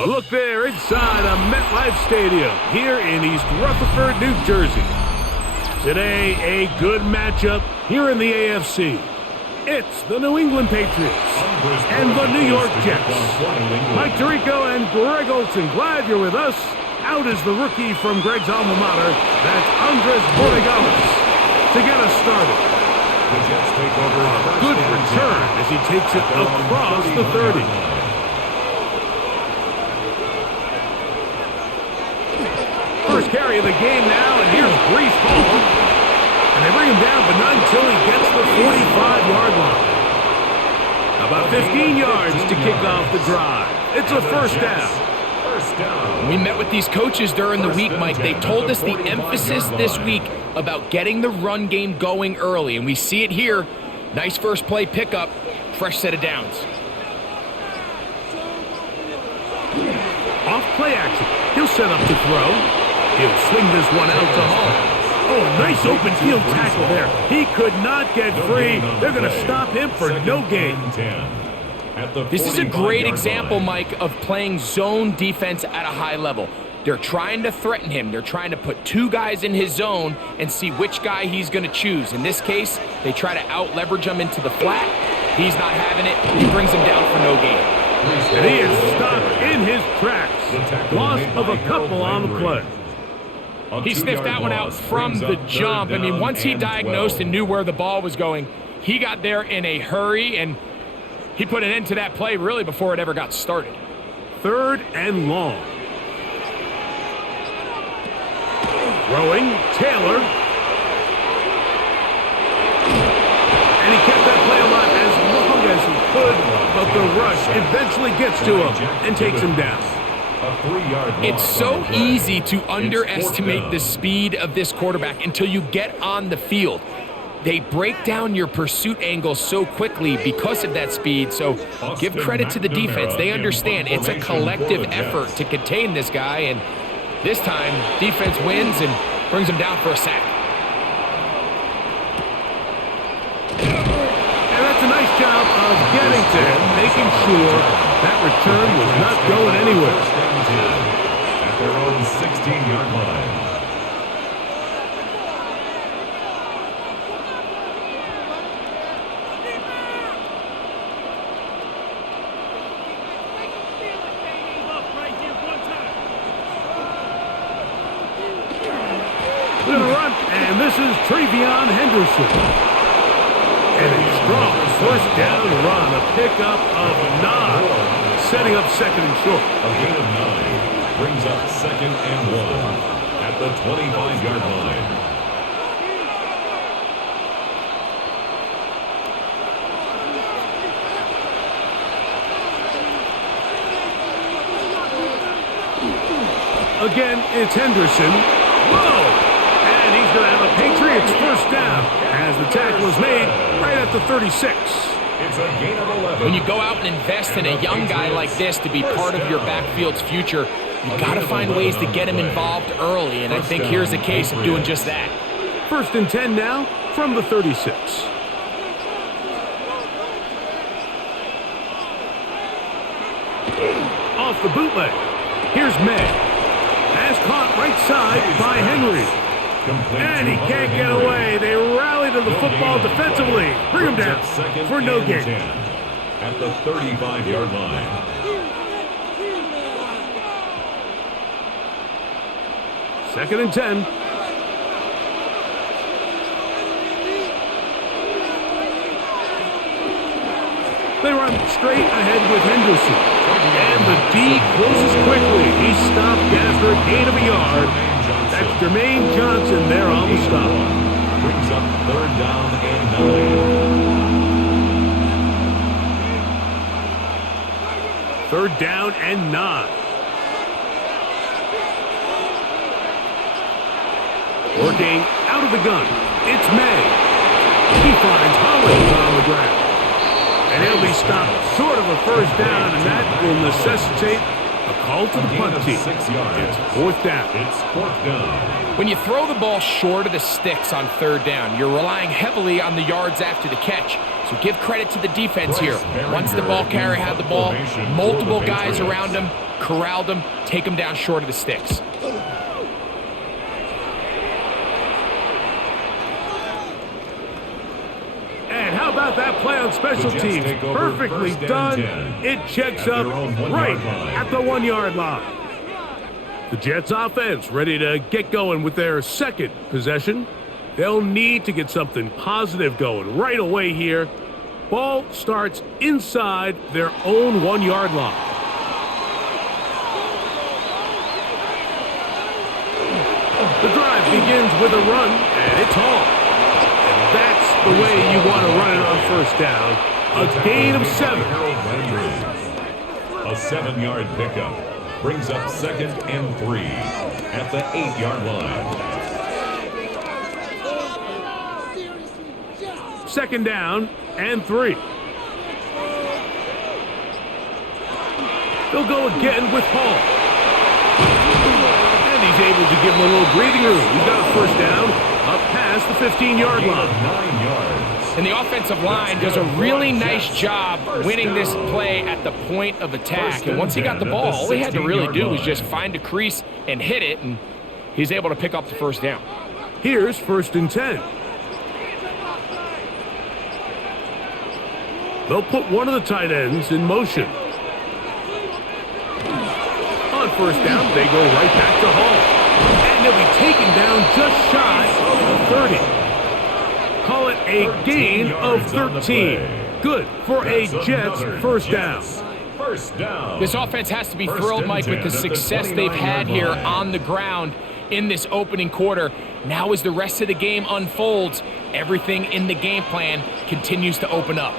A look there inside a MetLife Stadium here in East Rutherford, New Jersey. Today, a good matchup here in the AFC. It's the New England Patriots and the New York Jets. Mike Tirico and Greg Olson, glad you're with us. Out is the rookie from Greg's alma mater, that's Andres Borregales, to get us started. The Jets take over A good return as he takes it across the 30. First carry of the game now, and here's Breece Hall. And they bring him down, but not until he gets the 45-yard line. About 15 yards to kick off the drive. It's a first down. We met with these coaches during the week, Mike. They told us the emphasis this week about getting the run game going early, and we see it here. Nice first play pickup, fresh set of downs. Off play action. He'll set up to throw. He'll swing this one out to Hall. Oh, nice open field tackle there. He could not get free. They're going to stop him for no gain. This is a great example, Mike, of playing zone defense at a high level. They're trying to threaten him. They're trying to put two guys in his zone and see which guy he's going to choose. In this case, they try to out-leverage him into the flat. He's not having it. He brings him down for no gain. And he is stopped in his tracks. Loss of a couple on the play. He sniffed that one out from the jump. I mean, once he diagnosed and knew where the ball was going, he got there in a hurry, and he put an end to that play really before it ever got started. Third and long. Throwing, Taylor. And he kept that play alive as long as he could, but the rush eventually gets to him and takes him down. It's so easy to underestimate the speed of this quarterback until you get on the field. They break down your pursuit angle so quickly because of that speed, so give credit to the defense. They understand it's a collective effort to contain this guy, and this time, defense wins and brings him down for a sack. And that's a nice job of getting to him, making sure that return was not going anywhere. At their own 16-yard line. Going to run, and this is Travion Henderson. And a strong first down run, a pickup of 9, setting up second and short. A gain of 9 brings up second and 1 at the 25-yard line. Again, it's Henderson. Whoa! And he's going to have a Patriots first down as the tackle is made right at the 36. It's a gain of 11. When you go out and invest in a young guy like this to be part of your backfield's future, you got to find ways to get him involved early, and I think here's a case of doing just that. First and 10 now from the 36. Off the bootleg. Here's May. Pass caught right side by Henry. And he can't get away. They rally to the football defensively. Bring him down for no gain. At the 35-yard line. Second and 10. They run straight ahead with Henderson. And the D closes quickly. He's stopped after a gain of a yard. That's Jermaine Johnson there on the stop. Brings up third down and 9. Third down and 9. Working out of the gun. It's May. He finds Hollins on the ground. And he'll be stopped short of a first down, and that will necessitate a call to the punt team. 6 yards. It's fourth down. It's fourth down. When you throw the ball short of the sticks on third down, you're relying heavily on the yards after the catch. So give credit to the defense here. Once the ball carrier had the ball, multiple guys around him, corralled him, take him down short of the sticks. And how about that play on special teams? Perfectly done. It checks up right at the 1-yard line. The Jets offense ready to get going with their second possession. They'll need to get something positive going right away here. Ball starts inside their own 1-yard line. The drive begins with a run, and it's Hall. And that's the way you want to run it on first down. A gain of 7. A 7-yard pickup brings up 2nd and 3 at the 8-yard line. 2nd down and 3. They'll go again with Hall. And he's able to give him a little breathing room. He's got a first down up past the 15-yard line. 9 yards. And the offensive line does a really nice job winning this play at the point of attack. And once he got the ball, all he had to really do was just find a crease and hit it, and he's able to pick up the first down. Here's 1st and 10. They'll put one of the tight ends in motion. On first down, they go right back to Hall. And they'll be taken down just shy of the 30. Call it a gain of 13. Good for a Jets first down. This offense has to be thrilled, Mike, with the success they've had here on the ground in this opening quarter. Now as the rest of the game unfolds, everything in the game plan continues to open up.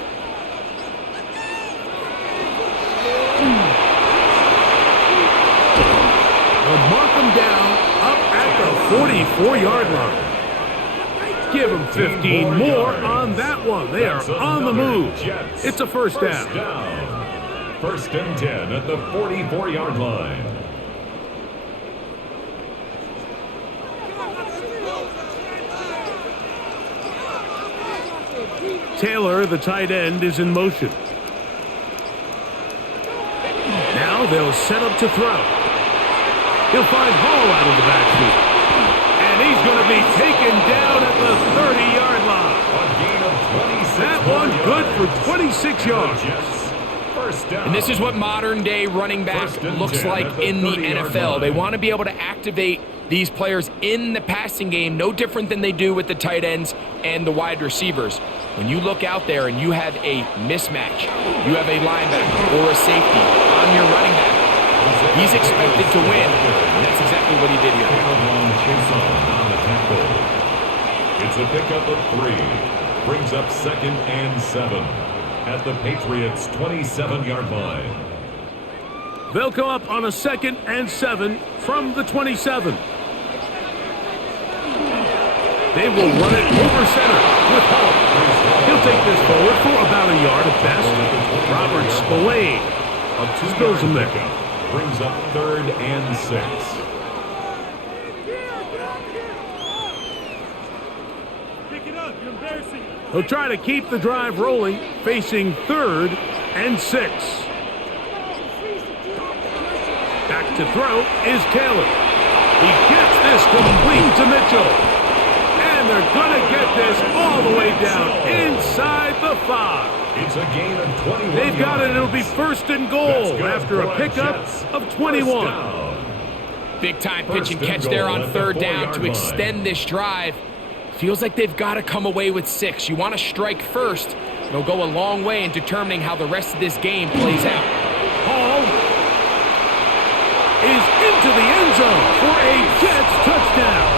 They'll mark them down up at the 44-yard line. Give them 15 more on that one. They are on the move. It's a first down. 1st and 10 at the 44-yard line. Taylor, the tight end, is in motion. Now they'll set up to throw. He'll find Hall out of the backfield. And he's going to be taken down at the 30-yard line. A gain of 26. That one good for 26 yards. And this is what modern-day running back looks like in the NFL. They want to be able to activate these players in the passing game, no different than they do with the tight ends and the wide receivers. When you look out there and you have a mismatch, you have a linebacker or a safety on your running back, he's expected to win, and that's exactly what he did here. It's a pickup of 3. Brings up 2nd and 7 at the Patriots' 27-yard line. They'll come up on a 2nd and 7 from the 27. They will run it over center with Hall. He'll take this forward for about a yard at best. Robert Spillane spills him there. Brings up 3rd and 6. Pick it up, you're embarrassing. He'll try to keep the drive rolling, facing 3rd and 6. Back to throw is Taylor. He gets this complete to Mitchell. And they're going to get this all the way down inside the 5. It's a gain of 21. They've got it. It'll be 1st and goal after a pickup of 21. Big time pitch and catch there on 3rd down to extend this drive. Feels like they've got to come away with 6. You want to strike first. It'll go a long way in determining how the rest of this game plays out. Hall is into the end zone for a Jets touchdown.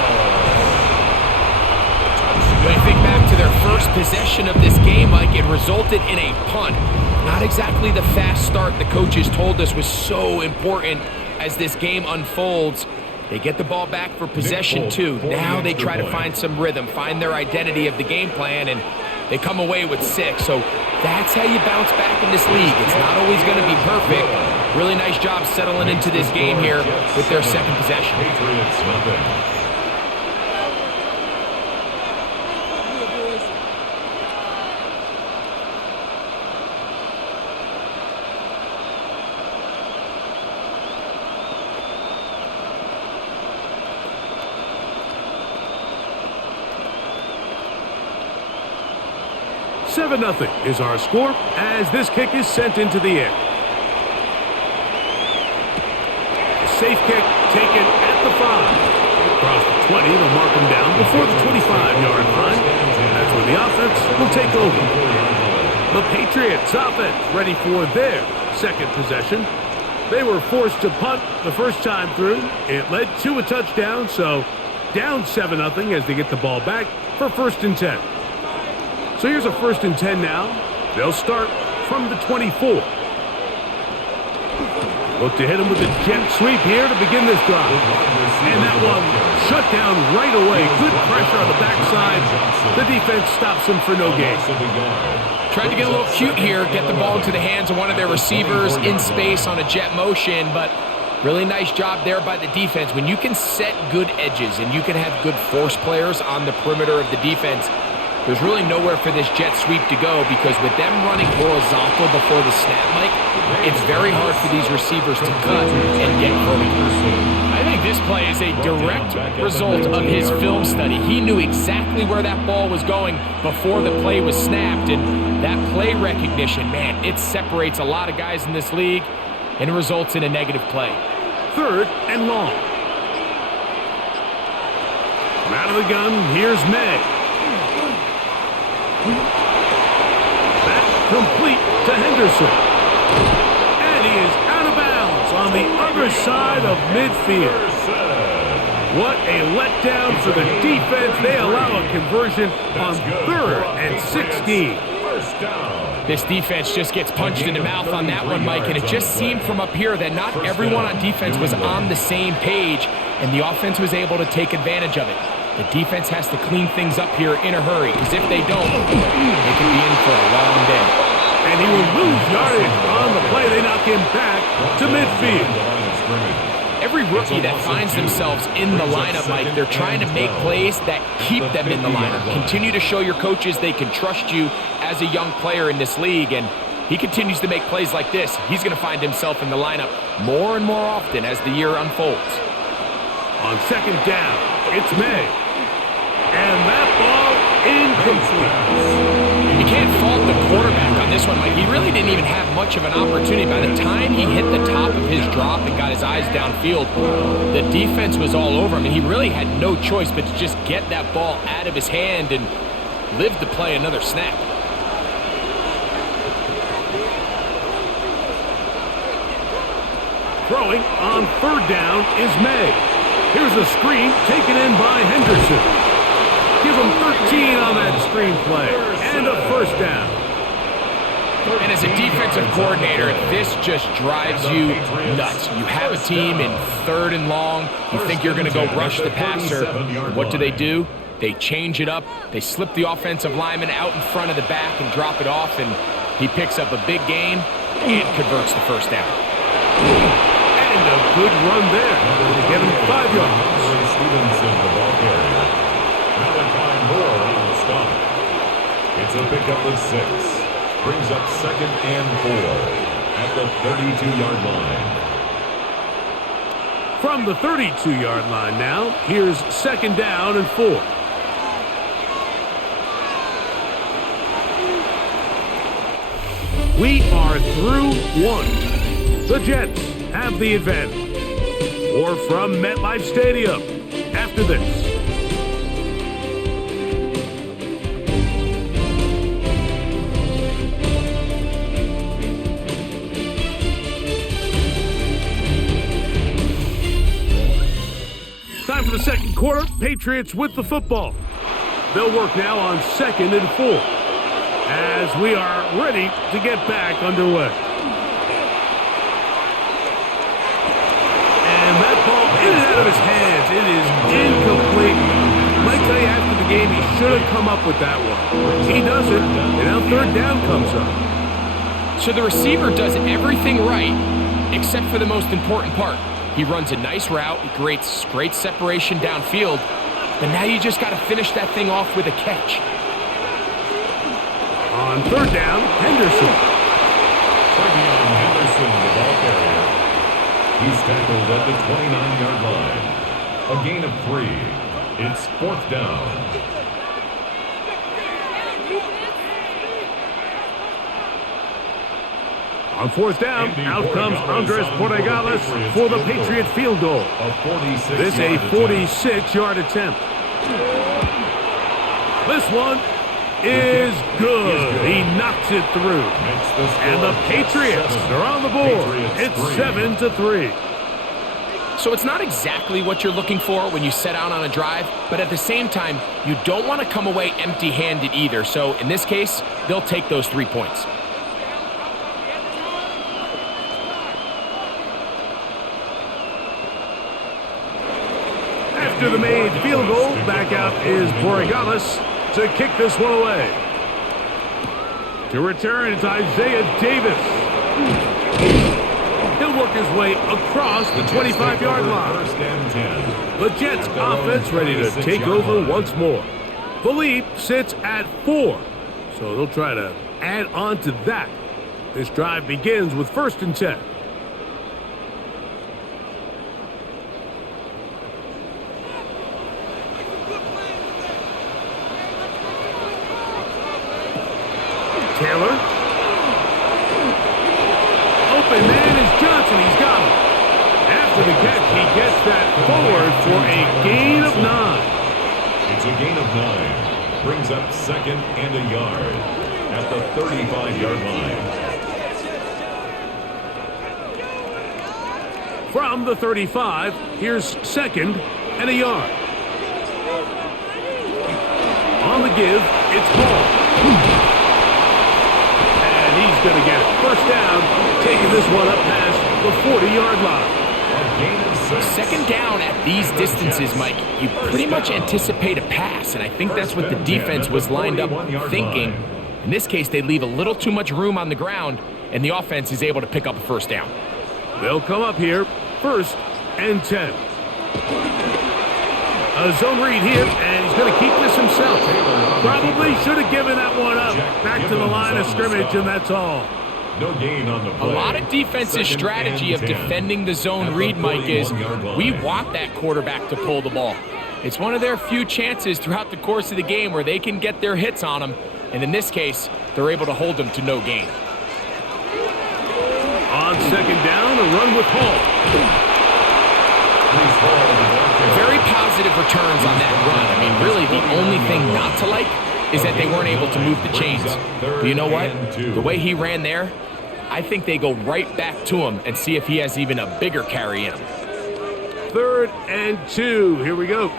When I think back to their first possession of this game, Mike, it resulted in a punt. Not exactly the fast start the coaches told us was so important as this game unfolds. They get the ball back for possession 2. Now they try to find some rhythm, find their identity of the game plan, and they come away with 6. So that's how you bounce back in this league. It's not always going to be perfect. Really nice job settling into this game here with their second possession. Patriots nothing. 7-0 is our score as this kick is sent into the air. A safe kick taken at the 5. Across the 20, they'll mark him down before the 25-yard line. That's where the offense will take over. The Patriots offense ready for their second possession. They were forced to punt the first time through. It led to a touchdown, so down 7-0 as they get the ball back for 1st and 10. So here's a 1st and 10 now. They'll start from the 24. Look to hit him with a jet sweep here to begin this drive. And that one shut down right away. Good pressure on the backside. The defense stops him for no gain. Tried to get a little cute here, get the ball into the hands of one of their receivers in space on a jet motion, but really nice job there by the defense. When you can set good edges and you can have good force players on the perimeter of the defense, there's really nowhere for this jet sweep to go because with them running horizontal before the snap, Mike, it's very hard for these receivers to cut and get vertical. I think this play is a direct result of his film study. He knew exactly where that ball was going before the play was snapped, and that play recognition, man, it separates a lot of guys in this league and it results in a negative play. 3rd and long. Out of the gun, here's May. That complete to Henderson. And he is out of bounds on the other side of midfield. What a letdown for the defense. They allow a conversion on 3rd and 16. This defense just gets punched in the mouth on that one, Mike, and it just seemed from up here that not everyone on defense was on the same page, and the offense was able to take advantage of it. The defense has to clean things up here in a hurry, because if they don't, they could be in for a long day. And he will lose yardage on the play. They knock him back to midfield. Every rookie that finds themselves in the lineup, Mike, they're trying to make plays that keep them in the lineup. Continue to show your coaches they can trust you as a young player in this league, and he continues to make plays like this. He's going to find himself in the lineup more and more often as the year unfolds. On 2nd down, it's May. And that ball incomplete. You can't fault the quarterback on this one, Mike. He really didn't even have much of an opportunity. By the time he hit the top of his drop and got his eyes downfield, the defense was all over him, and he really had no choice but to just get that ball out of his hand and live to play another snap. Throwing on 3rd down is May. Here's a screen taken in by Henderson. Give him 13 on that screen play. And a 1st down. And as a defensive coordinator, this just drives you nuts. You have a team in 3rd and long. You think you're going to go rush the passer. What do? They change it up. They slip the offensive lineman out in front of the back and drop it off, and he picks up a big gain and converts the 1st down. And a good run there to get him 5 yards. It's a pickup of 6. Brings up 2nd and 4 at the 32-yard line. From the 32-yard line now, here's 2nd down and 4. We are through 1. The Jets have the advantage. Or from MetLife Stadium after this. Time for the 2nd quarter. Patriots with the football. They'll work now on 2nd and 4 as we are ready to get back underway. And that ball in and out of his hands. It is incomplete. I might tell you after the game he should have come up with that one. He doesn't, and now 3rd down comes up. So the receiver does everything right except for the most important part. He runs a nice route, creates great separation downfield, but now you just got to finish that thing off with a catch. On 3rd down, Henderson. Henderson, the ball carrier. He's tackled at the 29-yard line. A gain of 3. It's 4th down. On fourth down, out comes Andres Borregales for the Patriot field goal. This is a 46-yard attempt. This one is good. He knocks it through. And the Patriots are on the board. It's 7-3. So it's not exactly what you're looking for when you set out on a drive, but at the same time, you don't want to come away empty-handed either. So in this case, they'll take those 3 points. After the made field goal, back out is Borregales to kick this one away. To return, it's Isaiah Davis. He'll work his way across the 25-yard line. The Jets offense ready to take over once more. The lead sits at 4, so they'll try to add on to that. This drive begins with 1st and 10. Taylor. Open man is Johnson. He's got him. After the catch, he gets that forward for a gain of 9. It's a gain of 9. Brings up 2nd and a yard at the 35-yard line. From the 35, here's 2nd and a yard. On the give, it's Hall. He's going to get it. 1st down, taking this one up past the 40-yard line. 2nd down at these distances, Mike, you pretty much anticipate a pass, and I think that's what the defense was lined up thinking. In this case, they leave a little too much room on the ground, and the offense is able to pick up a 1st down. They'll come up here, 1st and 10. A zone read here, and he's going to keep this himself. Probably should have given that one up. Back to the line of scrimmage, and that's all. No gain on the play. A lot of defensive strategy of defending the zone read, Mike, is we want that quarterback to pull the ball. It's one of their few chances throughout the course of the game where they can get their hits on them, and in this case, they're able to hold them to no gain. On 2nd down, a run with Hall. Very positive returns on that run. I mean, really, the only thing not to like is that they weren't able to move the chains. But you know what? The way he ran there, I think they go right back to him and see if he has even a bigger carry in him. 3rd and 2. Here we go.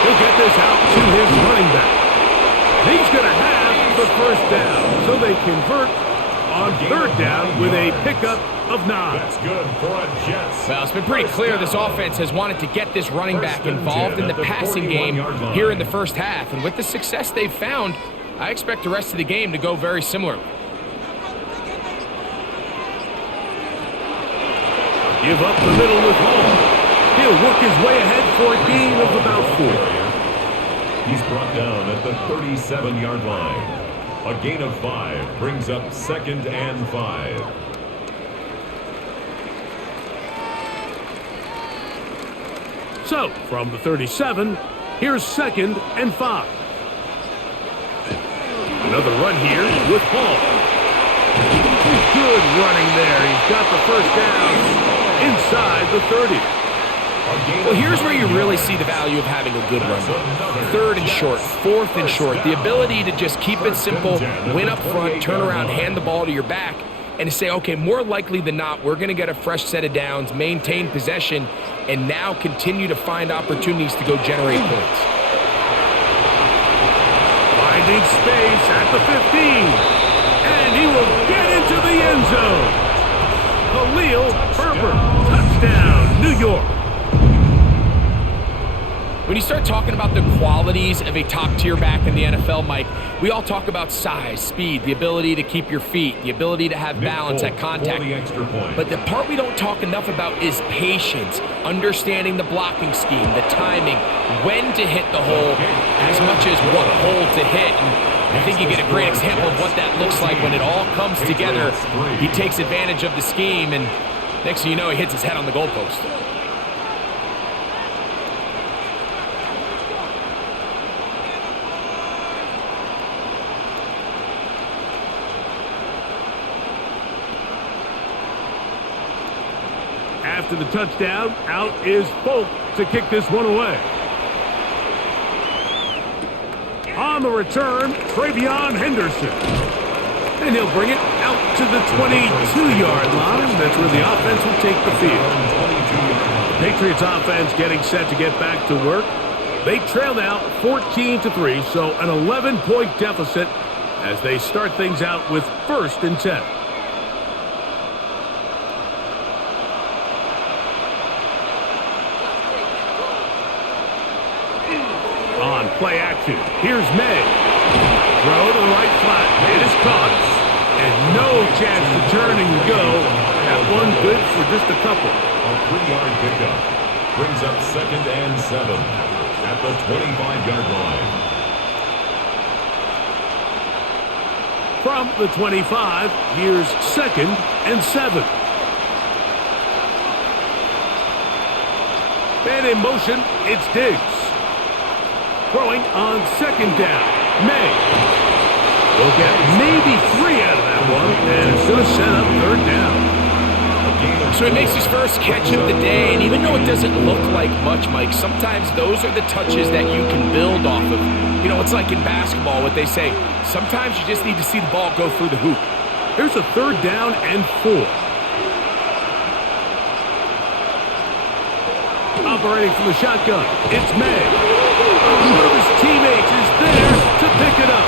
He'll get this out to his running back. He's going to have the 1st down. So they convert on 3rd down with a pickup of 9. That's good for a Jets. Well, it's been pretty clear this offense has wanted to get this running back involved in the passing game here in the 1st half. And with the success they've found, I expect the rest of the game to go very similar. Give up the middle with Hall. He'll work his way ahead for a gain of about 4. He's brought down at the 37-yard line. A gain of 5 brings up 2nd and 5. So, from the 37, here's 2nd and 5. Another run here with Hall. Good running there. He's got the 1st down inside the 30. Well, here's where you really see the value of having a good run. 3rd and short, 4th and short. The ability to just keep it simple, win up front, turn around, hand the ball to your back, and to say, okay, more likely than not, we're going to get a fresh set of downs, maintain possession, and now continue to find opportunities to go generate points. Finding space at the 15. And he will get into the end zone. Khalil Herbert, touchdown, New York. When you start talking about the qualities of a top-tier back in the NFL, Mike, we all talk about size, speed, the ability to keep your feet, the ability to have balance at contact. But the part we don't talk enough about is patience, understanding the blocking scheme, the timing, when to hit the hole, as much as what hole to hit. And I think you get a great example of what that looks like when it all comes together. He takes advantage of the scheme, and next thing you know, he hits his head on the goalpost. after the touchdown. Out is Folk to kick this one away. On the return, Travion Henderson. And he'll bring it out to the 22-yard line. That's where the offense will take the field. The Patriots offense getting set to get back to work. They trail now 14-3, so an 11-point deficit as they start things out with 1st and 10. On play action, here's May. Throw to the right flat, it is caught. And no chance to turn and go. That one good for just a couple. A 3-yard pickup brings up 2nd and 7 at the 25-yard line. From the 25, here's 2nd and 7. And in motion, it's Diggs. Throwing on 2nd down, May. We'll get maybe 3 out of that one, and it's going to set up 3rd down. So he makes his first catch of the day, and even though it doesn't look like much, Mike, sometimes those are the touches that you can build off of. You know, it's like in basketball, what they say, sometimes you just need to see the ball go through the hoop. Here's a 3rd down and 4. Operating from the shotgun, it's May. One of his teammates is there to pick it up.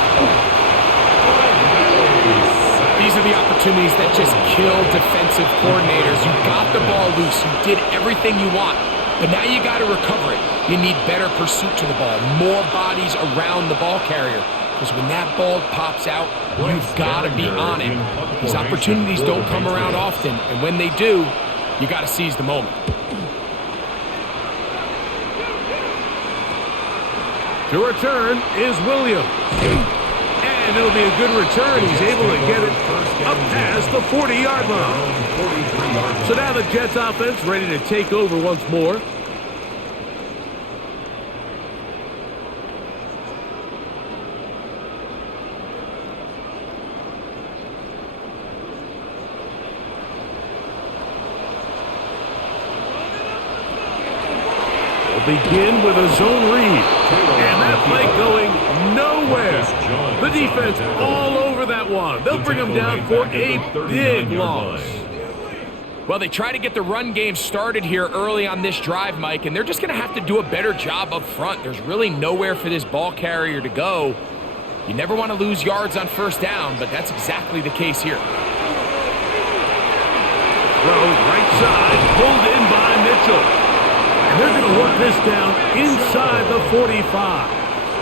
These are the opportunities that just kill defensive coordinators. You got the ball loose. You did everything you want. But now you got to recover it. You need better pursuit to the ball. More bodies around the ball carrier. Because when that ball pops out, you've got to be on it. These opportunities don't come around often. And when they do, you got to seize the moment. To return is Williams. And it'll be a good return. He's able to get it up past the 40-yard line. So now the Jets offense ready to take over once more. They'll begin with a zone read. And that play going nowhere. The defense all over that one. They'll bring them down for a big loss. Well, they try to get the run game started here early on this drive, Mike, and they're just going to have to do a better job up front. There's really nowhere for this ball carrier to go. You never want to lose yards on 1st down, but that's exactly the case here. Throw right side, pulled in by Mitchell. And they're going to work this down inside the 45.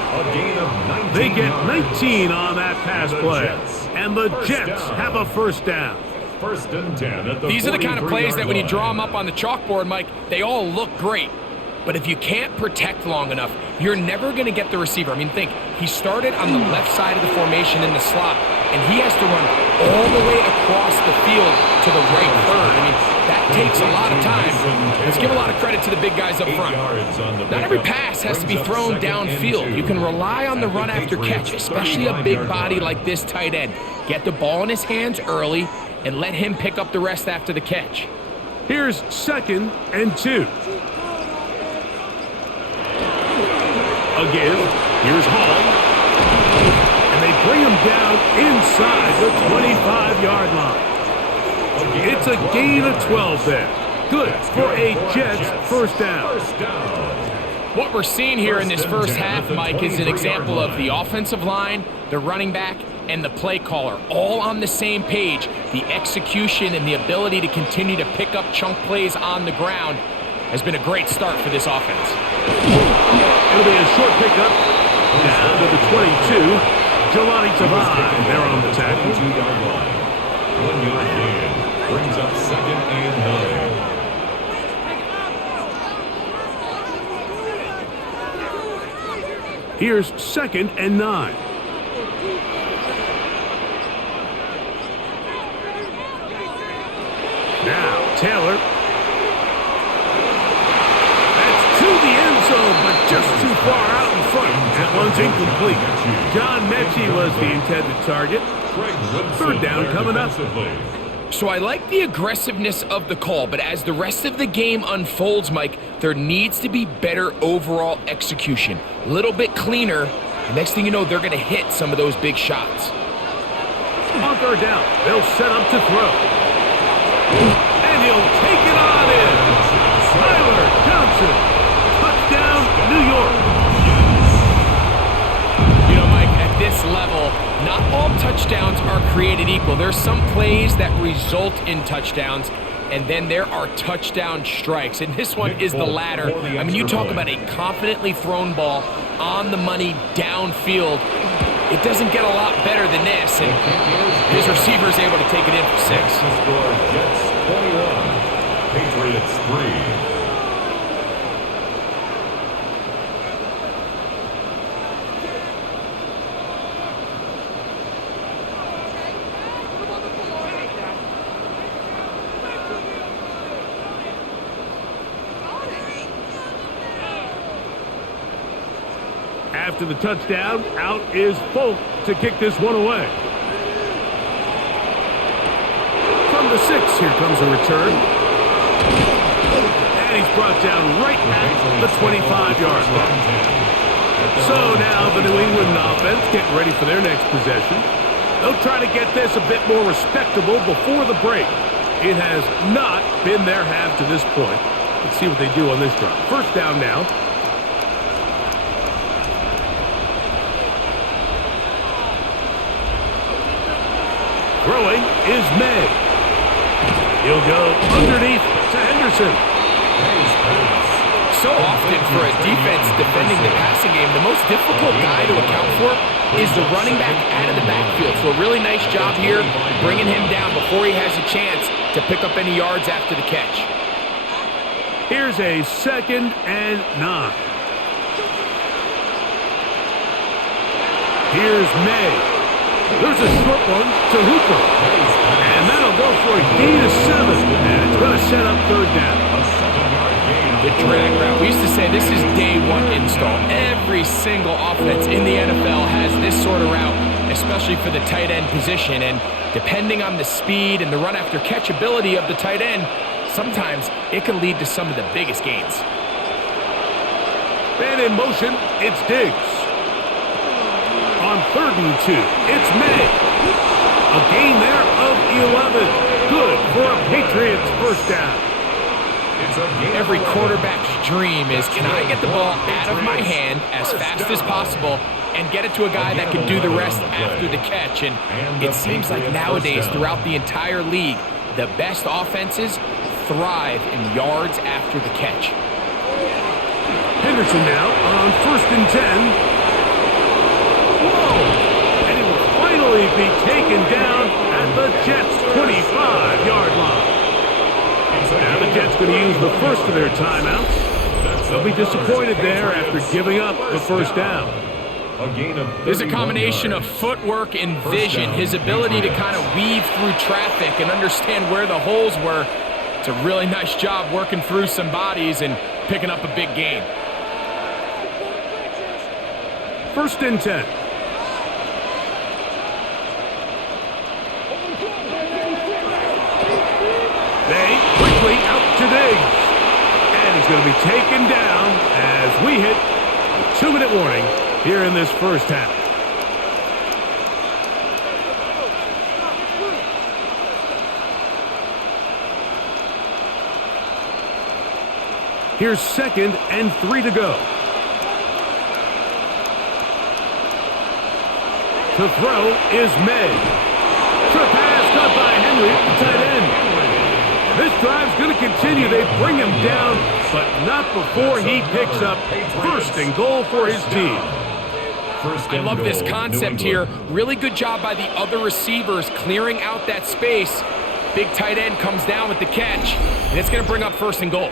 A gain of 19 They get yards. 19 on that pass play. And the Jets have a 1st down. 1st and 10 at the These are the kind of plays that when you draw them line. up on the chalkboard, Mike, they all look great. But if you can't protect long enough, you're never going to get the receiver. I mean, think, he started on the left side of the formation in the slot, and he has to run all the way across the field to the right third. I mean, that takes a lot of time. Let's give a lot of credit to the big guys up front. Not every pass has to be thrown downfield. You can rely on the run after catch, especially a big body like this tight end. Get the ball in his hands early and let him pick up the rest after the catch. Here's 2nd and 2. Again, here's Hall. And they bring him down inside the 25-yard line. It's a gain of 12 there. Good for a Jets 1st down. What we're seeing here in this first half, Mike, is an example of the offensive line, the running back, and the play caller all on the same page. The execution and the ability to continue to pick up chunk plays on the ground has been a great start for this offense. It'll be a short pickup down to the 22. Jelani Tavai there on the tackle. 2-yard line. 1-yard gain brings up 2nd and 9. Here's 2nd and 9. Now Taylor. That's to the end zone, but just too far out in front. That one's incomplete. John Mechie was the intended target. 3rd down coming up. So I like the aggressiveness of the call, but as the rest of the game unfolds, Mike, there needs to be better overall execution. A little bit cleaner, and next thing you know, they're going to hit some of those big shots. On third down, they'll set up to throw. And he'll take it on in. Tyler Johnson. Touchdown, New York. You know, Mike, at this level, not all touchdowns are created equal. There's some plays that result in touchdowns, and then there are touchdown strikes. And this one is the latter. I mean, you talk about a confidently thrown ball on the money downfield. It doesn't get a lot better than this, and his receiver is able to take it in for 6. The score, Jets 21, Patriots 3. After the touchdown, out is Folk to kick this one away. From the 6, here comes a return. And he's brought down right at the 25-yard line. So now the New England offense getting ready for their next possession. They'll try to get this a bit more respectable before the break. It has not been their half to this point. Let's see what they do on this drive. First down now. Throwing is May. He'll go underneath to Henderson. So often for a defense defending the passing game, the most difficult guy to account for is the running back out of the backfield. So a really nice job here bringing him down before he has a chance to pick up any yards after the catch. Here's a 2nd and 9. Here's May. There's a short one to Hooper. And that'll go for a gain of 7. And it's going to set up third down. The drag route. We used to say this is day 1 install. Every single offense in the NFL has this sort of route, especially for the tight end position. And depending on the speed and the run after catch ability of the tight end, sometimes it can lead to some of the biggest gains. And in motion, it's Diggs. On 3rd and 2, it's May. A gain there of 11. Good for a Patriots first down. Every quarterback's dream is, can I get the ball out of my hand as fast as possible and get it to a guy that can do the rest after the catch? And it seems like nowadays, throughout the entire league, the best offenses thrive in yards after the catch. Henderson now on 1st and 10. And he will finally be taken down at the Jets' 25-yard line. Now the Jets going to use the first of their timeouts. They'll be disappointed there after giving up the first down. There's a combination of footwork and vision, his ability to kind of weave through traffic and understand where the holes were. It's a really nice job working through some bodies and picking up a big gain. 1st and 10. They quickly out to Diggs. And he's going to be taken down as we hit a 2-minute warning here in this first half. Here's 2nd and 3 to go. To throw is May. Short pass caught by Henry, tight end. This drive's going to continue. They bring him down, but not before he picks up 1st and goal for his team. I love this concept here. Really good job by the other receivers clearing out that space. Big tight end comes down with the catch, and it's going to bring up 1st and goal.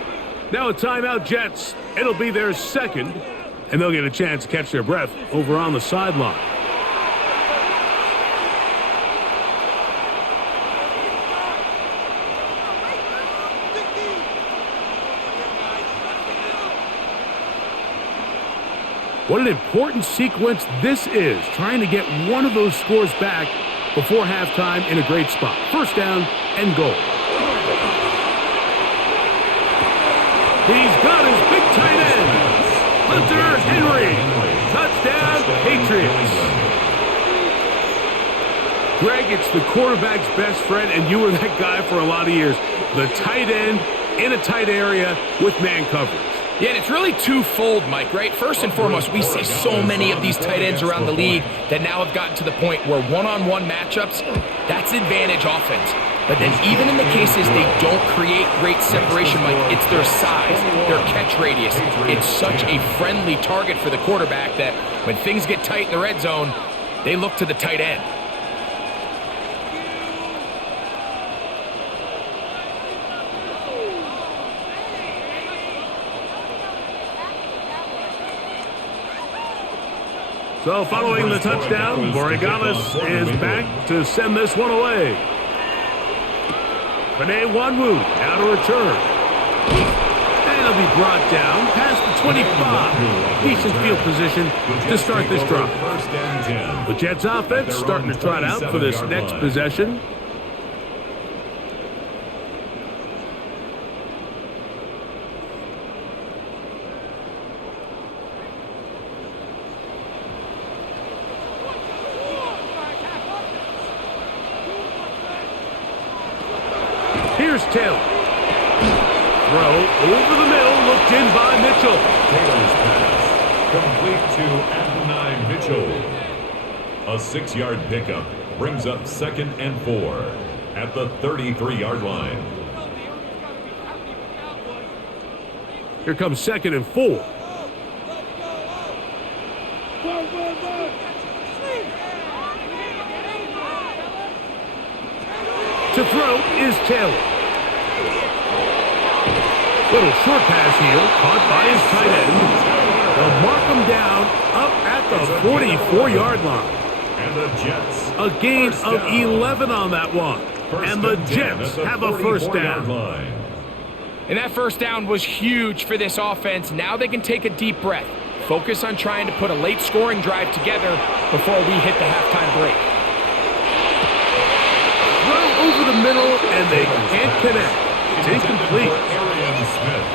Now a timeout, Jets. It'll be their 2nd, and they'll get a chance to catch their breath over on the sideline. What an important sequence this is, trying to get one of those scores back before halftime in a great spot. First down and goal. He's got his big tight end, Hunter Henry. Touchdown, Patriots. Greg, it's the quarterback's best friend, and you were that guy for a lot of years. The tight end in a tight area with man coverage. Yeah, and it's really twofold, Mike, right? First and foremost, we see so many of these tight ends around the league that now have gotten to the point where one-on-one matchups, that's advantage offense. But then even in the cases they don't create great separation, Mike, it's their size, their catch radius. It's such a friendly target for the quarterback that when things get tight in the red zone, they look to the tight end. So following the touchdown, Borregales is back to send this one away. Benet Wanwu now to return. And he'll be brought down past the 25. Decent field position to start this drive. The Jets offense starting to trot out for this next possession. Here's Taylor. Throw over the middle, looked in by Mitchell. Taylor's pass complete to Adonai Mitchell. A 6-yard pickup brings up 2nd and 4 at the 33-yard line. Here comes 2nd and 4. To throw is Taylor. Little short pass here, caught by his tight end. They'll mark him down up at the 44-yard line. And the Jets. A gain of 11 on that one. And the Jets have a first down. And that first down was huge for this offense. Now they can take a deep breath. Focus on trying to put a late scoring drive together before we hit the halftime break. Throw over the middle, and they can't connect. It's incomplete.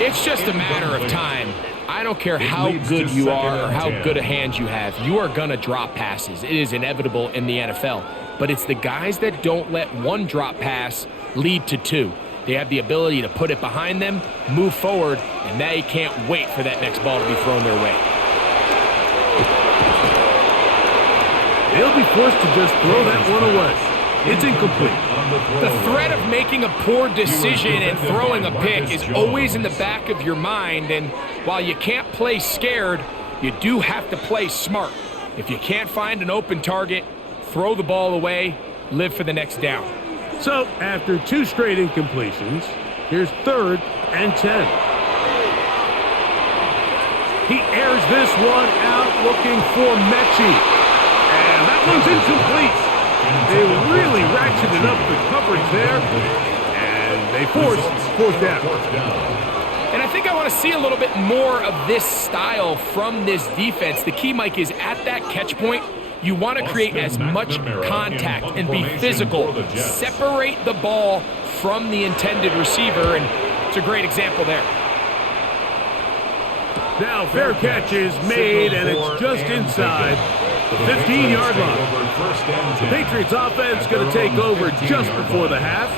It's just a matter of time. I don't care how good you are or how good a hand you have. You are going to drop passes. It is inevitable in the NFL. But it's the guys that don't let one drop pass lead to two. They have the ability to put it behind them, move forward, and they can't wait for that next ball to be thrown their way. They'll be forced to just throw that one away. It's incomplete. The threat of making a poor decision and throwing a pick is always in the back of your mind, and while you can't play scared, you do have to play smart. If you can't find an open target, throw the ball away, live for the next down. So, after 2 straight incompletions, here's 3rd and 10. He airs this one out looking for Mechie. And that one's incomplete. They really ratcheted up the coverage there, and they forced 4th down. And I think I want to see a little bit more of this style from this defense. The key, Mike, is at that catch point, you want to create as much contact and be physical. Separate the ball from the intended receiver, and it's a great example there. Now fair catch is made, and it's just inside the 15-yard line. The Patriots offense going to take over just before the half.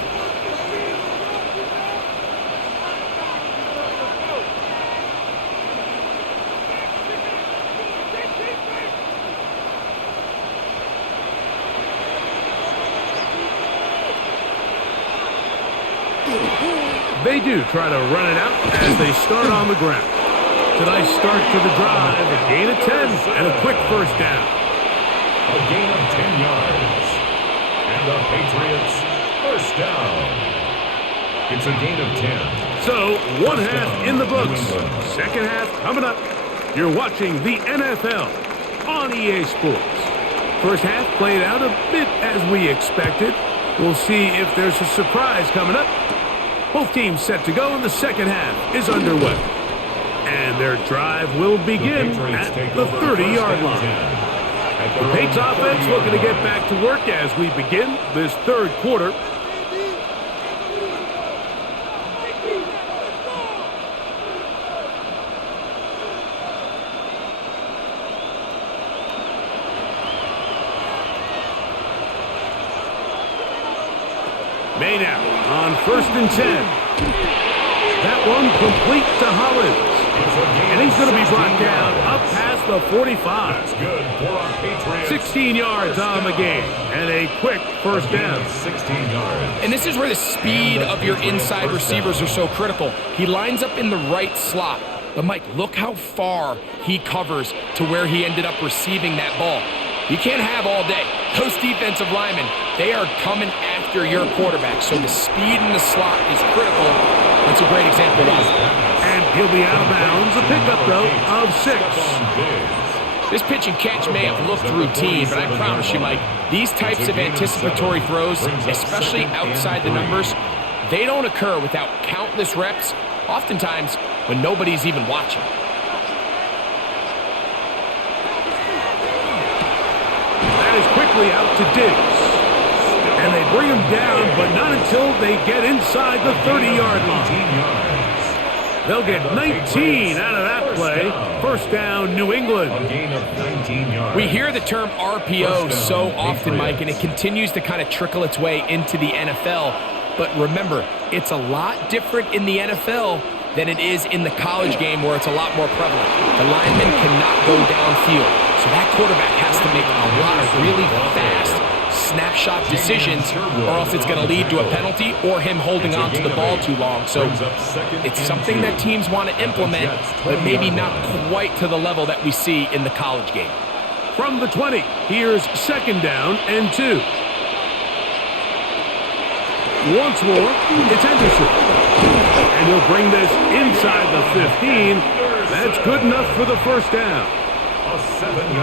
They do try to run it out as they start on the ground. It's a nice start to the drive, a gain of 10 and a quick first down. A gain of 10 yards. And the Patriots first down. It's a gain of 10. So, one half in the books. Second half coming up. You're watching the NFL on EA Sports. First half played out a bit as we expected. We'll see if there's a surprise coming up. Both teams set to go, and the second half is underway. And their drive will begin at the 30-yard line. The Patriots offense looking to get back to work as we begin this third quarter. May now on 1st and 10. That one complete to Hollins. And he's going to be brought down up past the 45. That's good for a Patriots. 16 yards on the game and a quick first down. 16 yards. And this is where the speed of your inside receivers are so critical. He lines up in the right slot. But Mike, look how far he covers to where he ended up receiving that ball. You can't have all day. Those defensive linemen, they are coming after your quarterback. So the speed in the slot is critical. That's a great example of that. And he'll be out of bounds. A pickup, though, of 6. This pitch and catch may have looked routine, but I promise you, Mike, these types of anticipatory throws, especially outside the numbers, they don't occur without countless reps, oftentimes when nobody's even watching. That is quickly out to Diggs. And they bring him down, but not until they get inside the 30-yard line. They'll get 19 out of that play. First down, New England. A gain of 19 yards. We hear the term RPO so often, Mike, and it continues to kind of trickle its way into the NFL. But remember, it's a lot different in the NFL than it is in the college game where it's a lot more prevalent. The lineman cannot go downfield. So that quarterback has to make a lot of really fast snapshot decisions, or else it's going to lead to a penalty or him holding on to the ball too long. So it's something that teams want to implement, but maybe not quite to the level that we see in the college game. From the 20, here's 2nd down and 2. Once more, it's Henderson. And he'll bring this inside the 15. That's good enough for the first down.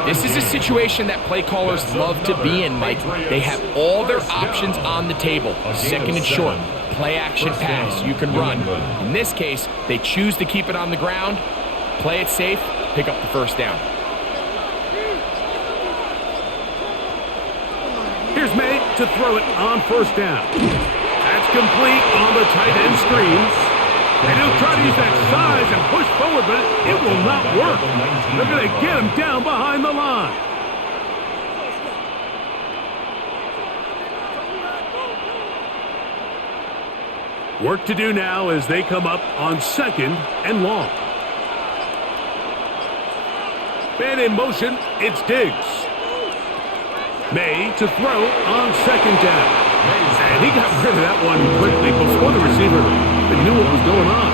This is a situation that play callers love to be in, Mike. They have all their options on the table. 2nd and short, play action pass, you can run. In this case, they choose to keep it on the ground, play it safe, pick up the first down. Here's May to throw it on 1st down. That's complete on the tight end screen. And he'll try to use that size and push forward, but it will not work. They're going to get him down behind the line. Work to do now as they come up on 2nd and long. Man in motion, it's Diggs. May to throw on 2nd down. And he got rid of that one quickly before the receiver knew what was going on.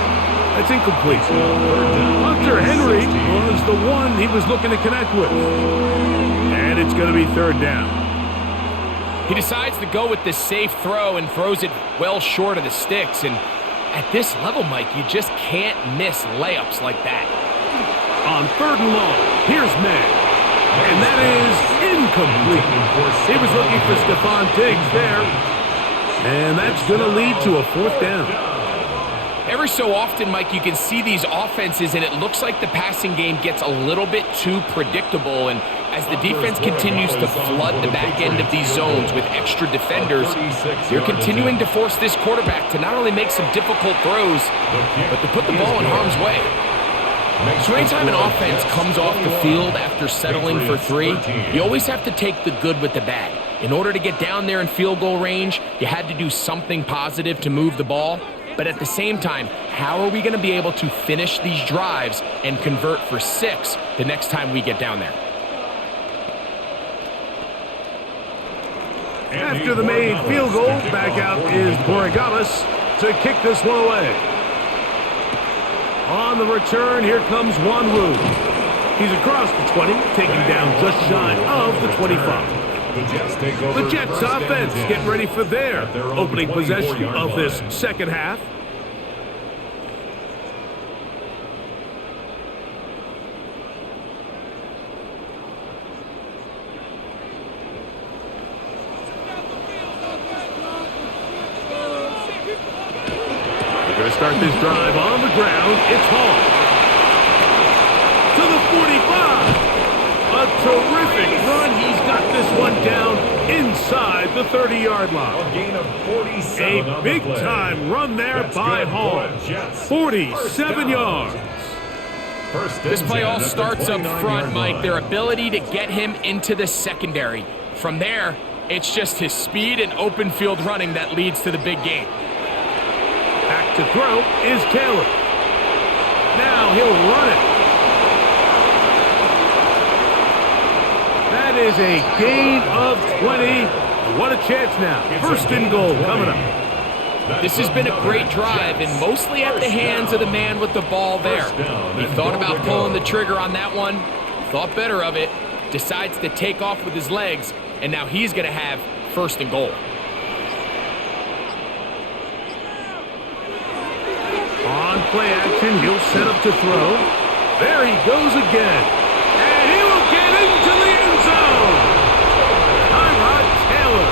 That's incomplete. Hunter Henry was the one he was looking to connect with. And it's going to be 3rd down. He decides to go with the safe throw and throws it well short of the sticks. And at this level, Mike, you just can't miss layups like that. On 3rd and long, here's May. And that is incomplete. He was looking for Stephon Diggs there. And that's going to lead to a 4th down. Every so often, Mike, you can see these offenses, and it looks like the passing game gets a little bit too predictable. And as the defense continues to flood the back end of these zones with extra defenders, they're continuing to force this quarterback to not only make some difficult throws, but to put the ball in harm's way. So anytime an offense comes off the field after settling for 3, you always have to take the good with the bad. In order to get down there in field goal range, you had to do something positive to move the ball. But at the same time, how are we going to be able to finish these drives and convert for 6 the next time we get down there? After the made field goal, back out is Borregales to kick this one away. On the return, here comes Wanwu. He's across the 20, taken down just shy of the 25. The Jets offense getting ready for their opening possession of this 2nd half. They're going to start this drive on the ground. It's Hall. To the 45. A terrific run. He's got this one down inside the 30-yard line. A gain of 47 A big-time run there by Hall. 47 yards. This play all starts up front, Mike. Their ability to get him into the secondary. From there, it's just his speed and open field running that leads to the big game. Back to throw is Taylor. Now he'll run it. That is a gain of 20. What a chance now. First and goal coming up. This has been a great drive, and mostly at the hands of the man with the ball there. He thought about pulling the trigger on that one, thought better of it, decides to take off with his legs, and now he's going to have first and goal. On play action, he'll set up to throw. There he goes again. And he will get into the end zone. Tyrod Taylor.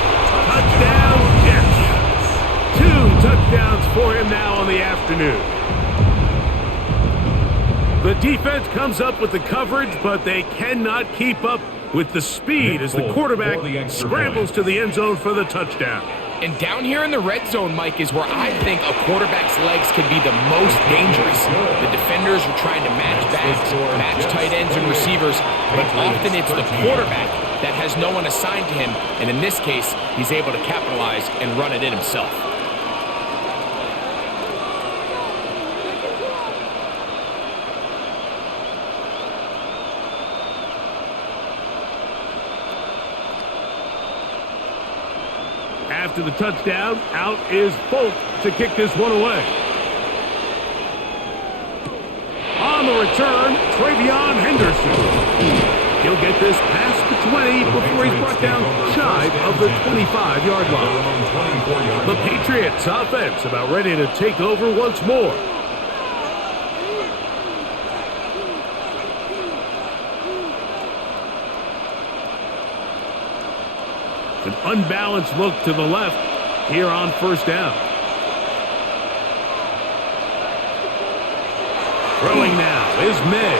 Touchdown, Jets. 2 touchdowns for him now on the afternoon. The defense comes up with the coverage, but they cannot keep up with the speed as the quarterback scrambles to the end zone for the touchdown. And down here in the red zone, Mike, is where I think a quarterback's legs can be the most dangerous. The defenders are trying to match backs, match tight ends and receivers, but often it's the quarterback that has no one assigned to him, and in this case, he's able to capitalize and run it in himself. After the touchdown, out is Folk to kick this one away. On the return, Travion Henderson. He'll get this past the 20 before he's brought down shy of the 25-yard line. The Patriots offense about ready to take over once more. An unbalanced look to the left here on first down. Throwing now is May.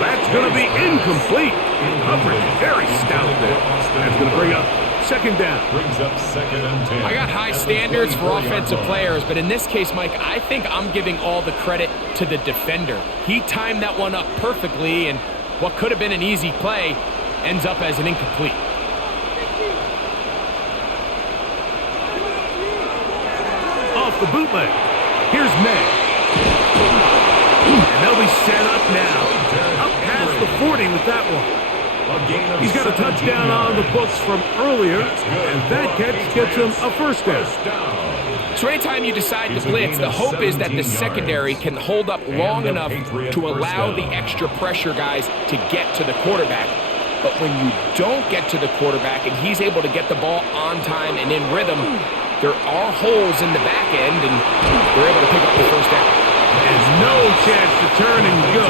That's going to be incomplete. Coverage very stout there. That's going to bring up second down. Brings up second and 10. I got high standards for offensive players, but in this case, Mike, I think I'm giving all the credit to the defender. He timed that one up perfectly, and what could have been an easy play ends up as an incomplete. The bootleg. Here's May. And they'll be set up now. Up past the 40 with that one. He's got a touchdown on the books from earlier, and that catch gets him a first down. So anytime you decide to blitz, the hope is that the secondary can hold up long enough to allow the extra pressure guys to get to the quarterback. But when you don't get to the quarterback and he's able to get the ball on time and in rhythm, there are holes in the back end, and they're able to pick up the first down. There's no chance to turn and go.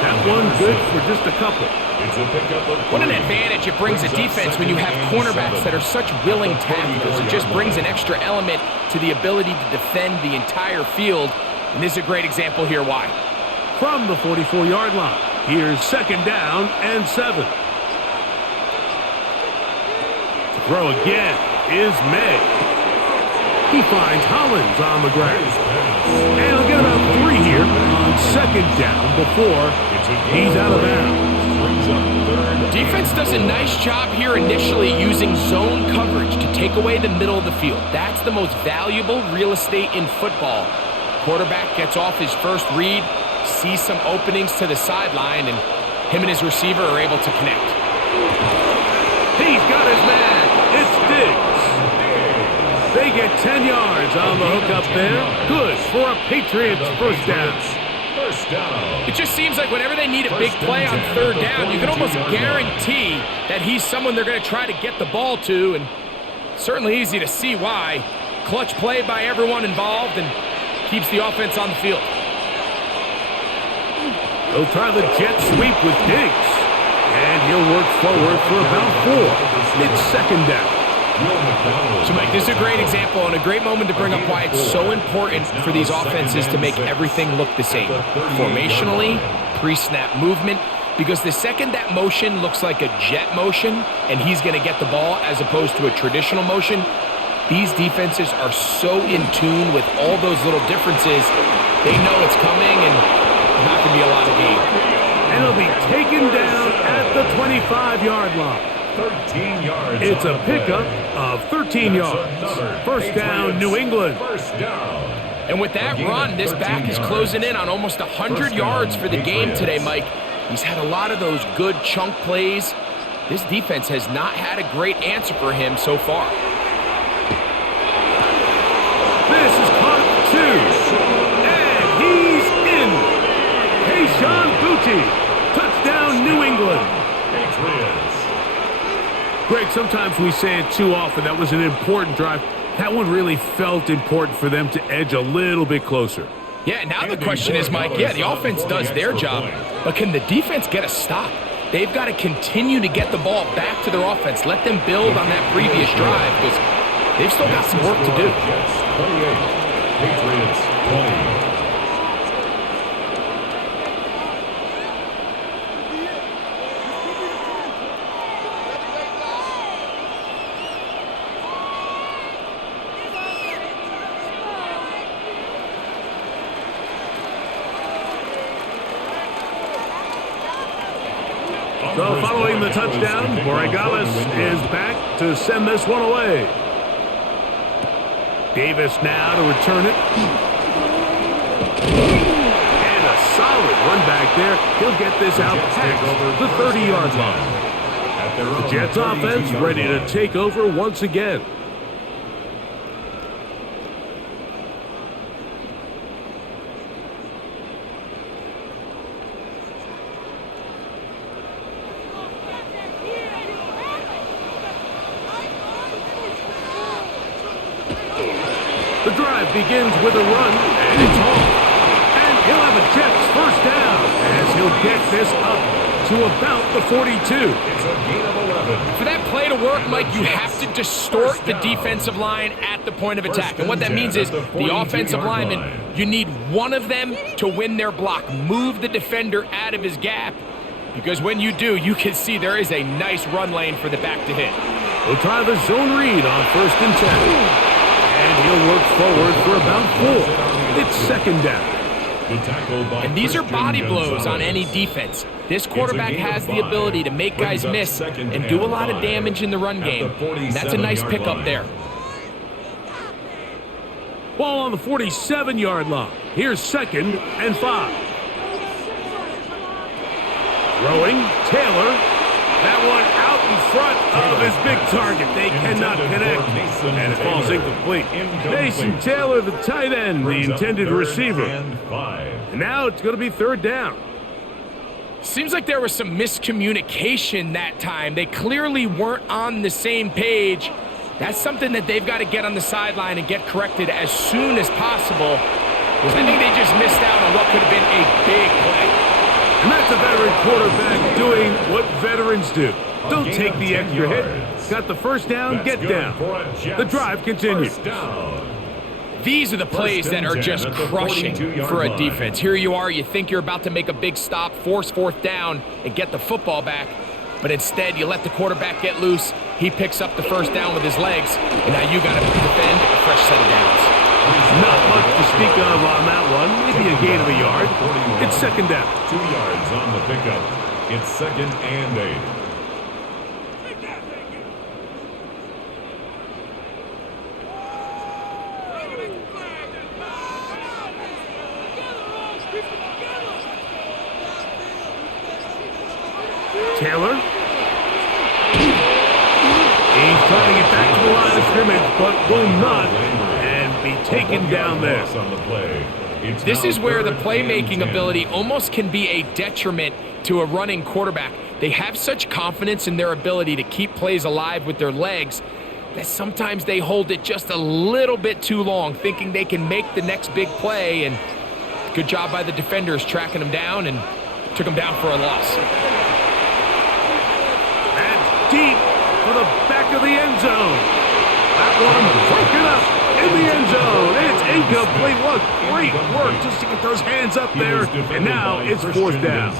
That one good for just a couple. What an advantage it brings a defense when you have cornerbacks that are such willing tacklers. It just brings an extra element to the ability to defend the entire field, and this is a great example here why. From the 44-yard line, here's second down and 7. To throw again is May. He finds Hollins on the ground. And he'll get about 3 here on second down before he's out of bounds. Defense does a nice job here initially using zone coverage to take away the middle of the field. That's the most valuable real estate in football. Quarterback gets off his first read, sees some openings to the sideline, and him and his receiver are able to connect. He's got his man. It's Diggs. They get 10 yards on the hook up there. Good for a Patriots first down. It just seems like whenever they need a big play on third down, you can almost guarantee that he's someone they're going to try to get the ball to, and certainly easy to see why. Clutch play by everyone involved and keeps the offense on the field. They'll try the jet sweep with Diggs, and he'll work forward for about 4. It's second down. So, Mike, this is a great example and a great moment to bring up why it's so important for these offenses to make everything look the same. Formationally, pre-snap movement, because the second that motion looks like a jet motion and he's going to get the ball as opposed to a traditional motion, these defenses are so in tune with all those little differences. They know it's coming, and there's not going to be a lot of gain. And it'll be taken down at the 25-yard line. 13 yards. It's a pickup of 13 yards. First down, New England. First down. And with that run, this back is closing in on almost 100 yards for the game today, Mike. He's had a lot of those good chunk plays. This defense has not had a great answer for him so far. This is caught 2. And he's in. Kayshon Boutte. Touchdown, New England. Patriots. Greg, sometimes we say it too often. That was an important drive. That one really felt important for them to edge a little bit closer. Yeah, now the question is, Mike, the offense does their job, but can the defense get a stop? They've got to continue to get the ball back to their offense. Let them build on that previous drive because they've still got some work to do. 28, Patriots 20. So following the touchdown, Borregales is back to send this one away. Davis now to return it. And a solid run back there. He'll get this out past the 30-yard line. The Jets offense ready to take over once again. The drive begins with a run, and it's on. And he'll have a Jets first down as he'll get this up to about the 42. It's a gain of 11. For that play to work, Mike, you have to distort the defensive line at the point of attack. And what that means is the offensive lineman, you need one of them to win their block. Move the defender out of his gap. Because when you do, you can see there is a nice run lane for the back to hit. We'll try the zone read on 1st and 10. And he'll work forward for about 4. It's second down. And these are body blows on any defense. This quarterback has the ability to make guys miss and do a lot of damage in the run game. And that's a nice pickup there. Ball on the 47-yard line. Here's 2nd and 5. Throwing, Taylor. That one out in front of his big target. They cannot connect, and it falls incomplete. Mason Taylor, the tight end, the intended receiver. And now it's going to be 3rd down. Seems like there was some miscommunication that time. They clearly weren't on the same page. That's something that they've got to get on the sideline and get corrected as soon as possible, because I think they just missed out on what could have been a big play. And that's a veteran quarterback doing what veterans do. Don't take the extra hit. Got the first down, get down. The drive continues. These are the plays that are just crushing for a defense. Here you are, you think you're about to make a big stop, force 4th down, and get the football back. But instead, you let the quarterback get loose. He picks up the first down with his legs, and now you got to defend a fresh set of downs. Not much to speak of on that one. Maybe a gain of a yard. It's 2nd down. 2 yards on the pickup. It's 2nd and 8. Taylor. He's trying to get back to the line of scrimmage, but will not, and be taken down there. This is where the playmaking ability almost can be a detriment to a running quarterback. They have such confidence in their ability to keep plays alive with their legs that sometimes they hold it just a little bit too long, thinking they can make the next big play, and good job by the defenders tracking them down and took them down for a loss. That's deep for the back of the end zone. That one broken up in the end zone. It's incomplete. What great work just to get those hands up there. And now it's 4th down.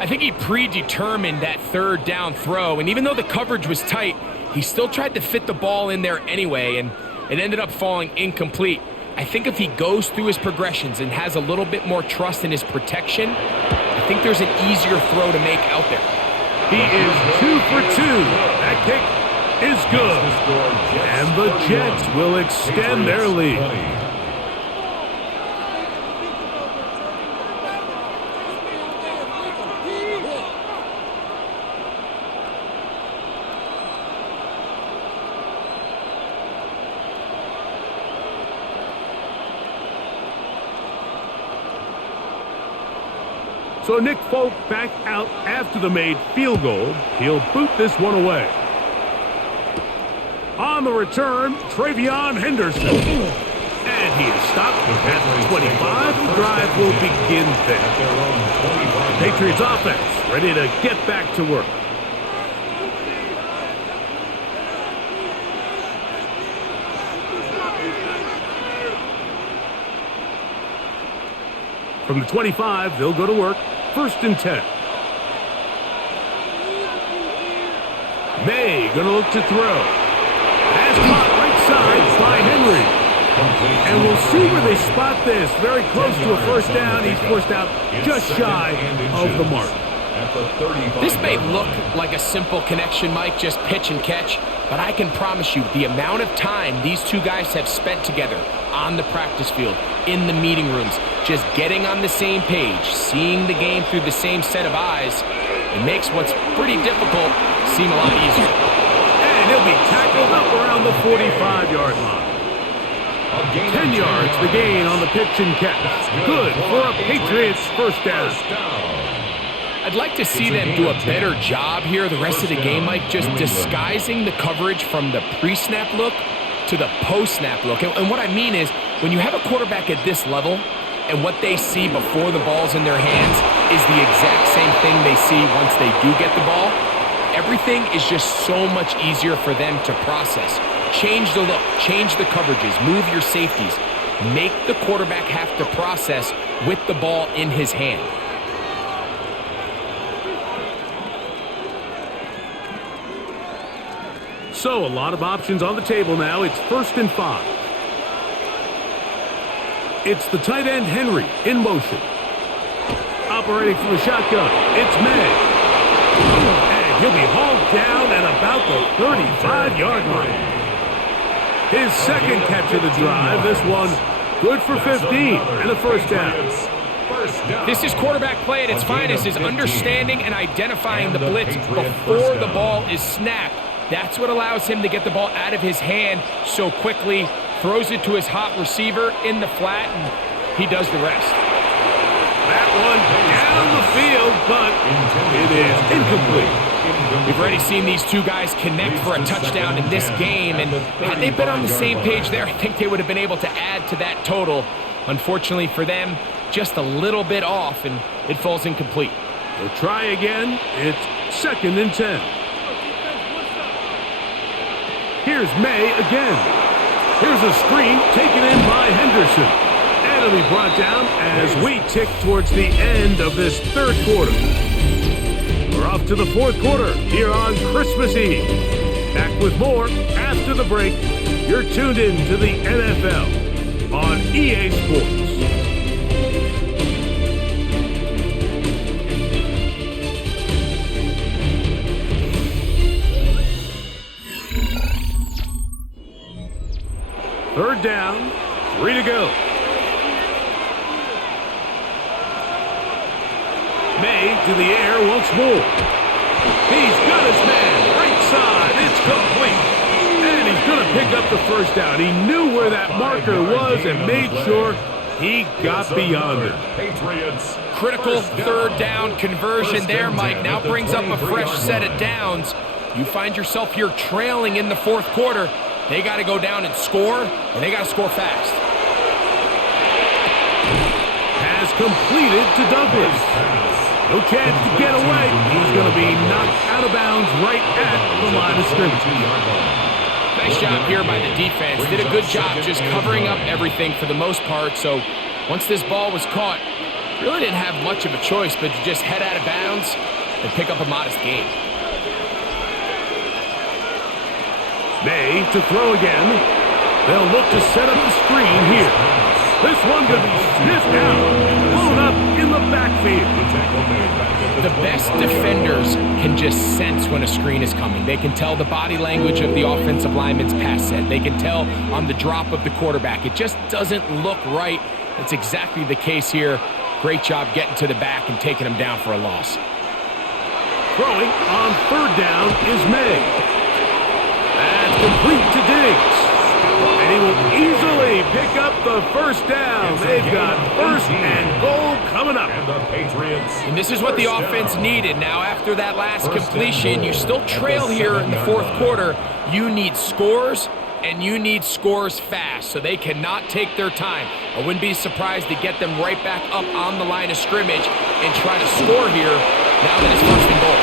I think he predetermined that third down throw, and even though the coverage was tight, he still tried to fit the ball in there anyway, and it ended up falling incomplete. I think if he goes through his progressions and has a little bit more trust in his protection, I think there's an easier throw to make out there. He is 2 for 2. That kick is good. And the Jets will extend their lead. So Nick Folk back out after the made field goal. He'll boot this one away. On the return, Travion Henderson. And he is stopped at the 25. The drive will begin there. Patriots offense ready to get back to work. From the 25, they'll go to work. 1st and 10. May gonna look to throw. Pass caught right side by Henry. And we'll see where they spot this. Very close to a 1st down. He's forced out just shy of the mark. This may look like a simple connection, Mike, just pitch and catch, but I can promise you the amount of time these two guys have spent together on the practice field, in the meeting rooms, just getting on the same page, seeing the game through the same set of eyes, it makes what's pretty difficult seem a lot easier. And he'll be tackled up around the 45-yard line. 10 yards the gain on the pitch and catch. Good for a Patriots 1st down. I'd like to see them do a better job here the rest of the game, Mike, just disguising the coverage from the pre-snap look to the post-snap look. And what I mean is, when you have a quarterback at this level and what they see before the ball's in their hands is the exact same thing they see once they do get the ball, everything is just so much easier for them to process. Change the look, change the coverages, move your safeties. Make the quarterback have to process with the ball in his hand. So a lot of options on the table now. It's 1st and 5. It's the tight end Henry in motion. Operating from the shotgun, it's May. And he'll be hauled down at about the 35-yard line. His 2nd catch of the drive. This one good for 15 and a 1st down. This is quarterback play at its finest, is understanding and identifying the blitz before the ball is snapped. That's what allows him to get the ball out of his hand so quickly, throws it to his hot receiver in the flat, and he does the rest. That one down the field, but it is incomplete. We've already seen these two guys connect for a touchdown in this game, and had they been on the same page there, I think they would have been able to add to that total. Unfortunately for them, just a little bit off, and it falls incomplete. They'll try again. It's 2nd and 10. Here's May again. Here's a screen taken in by Henderson. And it'll be brought down as we tick towards the end of this 3rd quarter. We're off to the 4th quarter here on Christmas Eve. Back with more after the break. You're tuned in to the NFL on EA Sports. Third down, 3 to go. May to the air once more. He's got his man, right side, it's complete. And he's going to pick up the 1st down. He knew where that marker was and made sure he got beyond it. Critical 3rd down conversion there, Mike. Now brings up a fresh set of downs. You find yourself here trailing in the 4th quarter. They got to go down and score, and they got to score fast. Pass completed to Douglas. No chance to get away. He's going to be knocked out of bounds right at the line of scrimmage. Nice job here by the defense. Did a good job just covering up everything for the most part. So once this ball was caught, Really didn't have much of a choice but to just head out of bounds and pick up a modest gain. May to throw again. They'll look to set up the screen here. This one could be sniffed out, blown up in the backfield. The best defenders can just sense when a screen is coming. They can tell the body language of the offensive lineman's pass set. They can tell on the drop of the quarterback. It just doesn't look right. It's exactly the case here. Great job getting to the back and taking him down for a loss. Throwing on third down is May. That's complete to Diggs. And he will easily pick up the first down. They've got first and goal coming up. And the Patriots. And this is what the offense needed. Now, after that last completion, you still trail here in the fourth quarter. You need scores, and you need scores fast, so they cannot take their time. I wouldn't be surprised to get them right back up on the line of scrimmage and try to score here now that it's first and goal.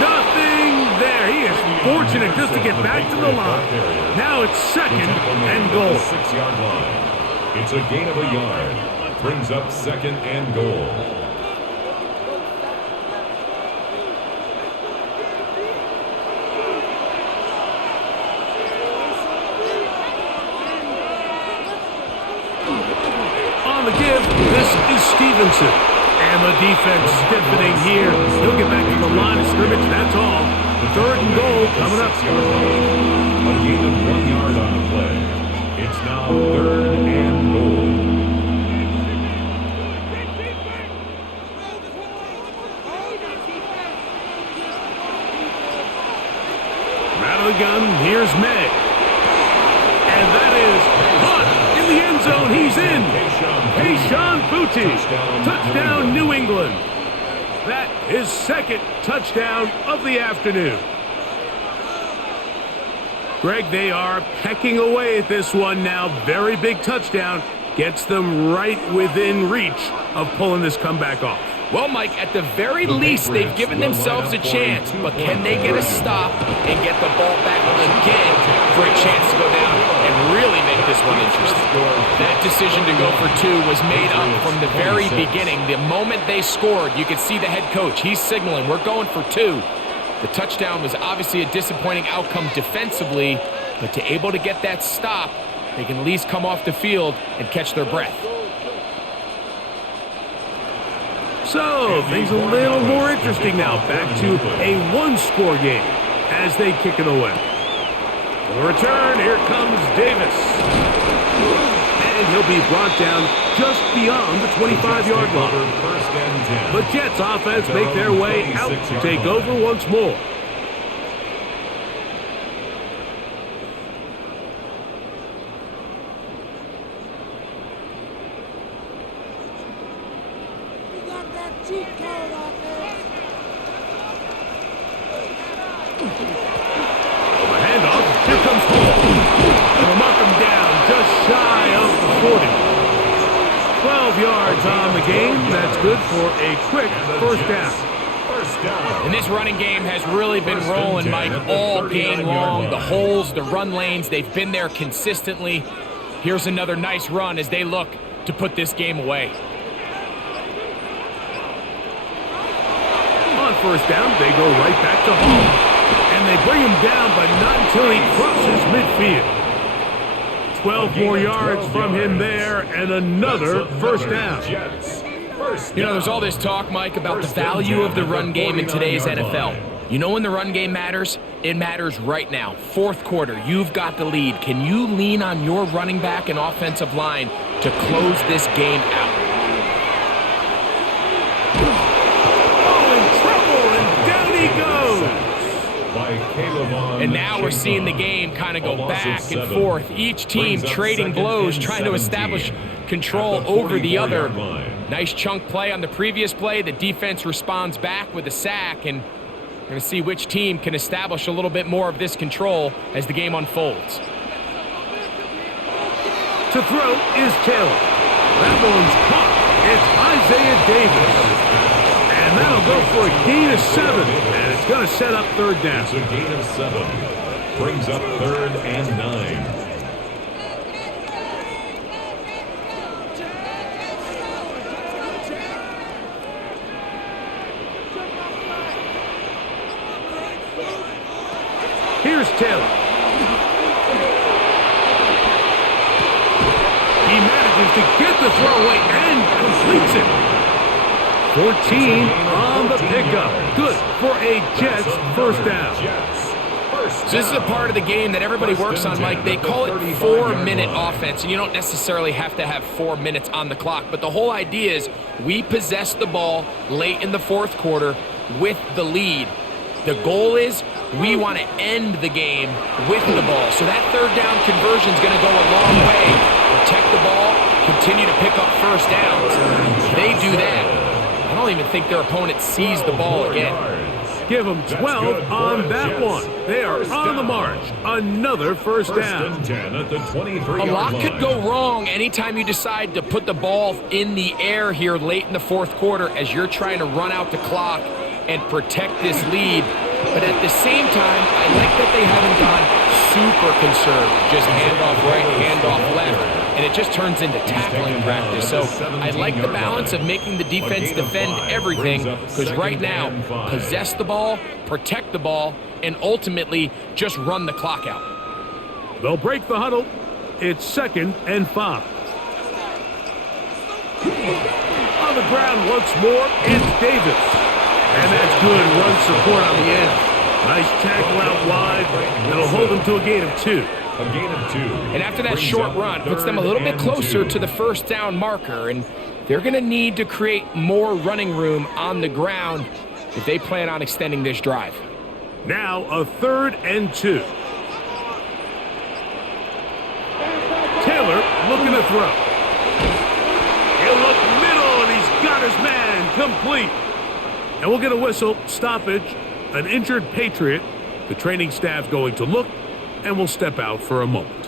Nothing there. He is fortunate just to get back to the line. Now it's second and goal. 6-yard line. It's a gain of a yard. Brings up second and goal. On the give, this is Stevenson. And the defense stiffening here. He'll get back to the line of scrimmage, that's all. The third and goal coming up. 6-yard line. A gain of 1 yard on the play. It's now third and goal. Out of the gun, here's May. And that is caught in the end zone. He's in. Keyshawn Boutte. Touchdown, New England. That is second touchdown of the afternoon. Greg, they are pecking away at this one now. Very big touchdown. Gets them right within reach of pulling this comeback off. Well, Mike, at the very least, they've given themselves a chance. But can they get a stop and get the ball back again for a chance to go down and really make this one interesting? That decision to go for two was made up from the very beginning. The moment they scored, you could see the head coach. He's signaling, we're going for two. The touchdown was obviously a disappointing outcome defensively, but to able to get that stop, they can at least come off the field and catch their breath. So, things a little more interesting now. Back to a one-score game as they kick it away. The return, here comes Davis. And he'll be brought down just beyond the 25-yard line. The Jets offense make their way out to take over once more. On the game, that's good for a quick first down. And this running game has really been rolling, Mike, all game long. The holes, the run lanes, they've been there consistently. Here's another nice run as they look to put this game away. On first down, they go right back to Hall. And they bring him down, but not until he crosses midfield. 12 more yards from him there, and another first down. You know, there's all this talk, Mike, about the value of the run game in today's NFL. You know when the run game matters? It matters right now. Fourth quarter, you've got the lead. Can you lean on your running back and offensive line to close this game out? Oh, in trouble, and down he goes. And now we're seeing the game kind of go back and forth. Each team trading blows, trying to establish control over the other. Nice chunk play on the previous play. The defense responds back with a sack, and we're going to see which team can establish a little bit more of this control as the game unfolds. To throw is Taylor. That one's caught. It's Isaiah Davis. And that'll go for a gain of 7, and it's going to set up third down. It's a gain of 7. Brings up third and 9. He manages to get the throw away and completes it. 14 on the pickup. Good for a Jets first down. So this is a part of the game that everybody works on, Mike. They call it 4-minute offense, and you don't necessarily have to have 4 minutes on the clock. But the whole idea is we possess the ball late in the fourth quarter with the lead. The goal is we want to end the game with the ball. So that third down conversion is going to go a long way. Protect the ball, continue to pick up first downs. They do that. I don't even think their opponent sees the ball again. Give them 12 on that one. They are on the march. Another first down. A lot could go wrong anytime you decide to put the ball in the air here late in the fourth quarter as you're trying to run out the clock and protect this lead. But at the same time, I like that they haven't gone super conservative. Just handoff right, handoff left. And it just turns into tackling practice. So I like the balance of making the defense defend everything, because right now, possess the ball, protect the ball, and ultimately just run the clock out. They'll break the huddle. It's 2nd and 5. On the ground once more, it's Davis. And that's good run support on the end. Nice tackle out wide. That'll hold them to a gain of 2. A gain of 2. And after that short run, puts them a little bit closer to the first down marker. And they're going to need to create more running room on the ground if they plan on extending this drive. Now a 3rd and 2. Taylor looking to throw. He'll look middle, and he's got his man complete. And we'll get a whistle, stoppage, an injured Patriot. The training staff going to look, and we'll step out for a moment.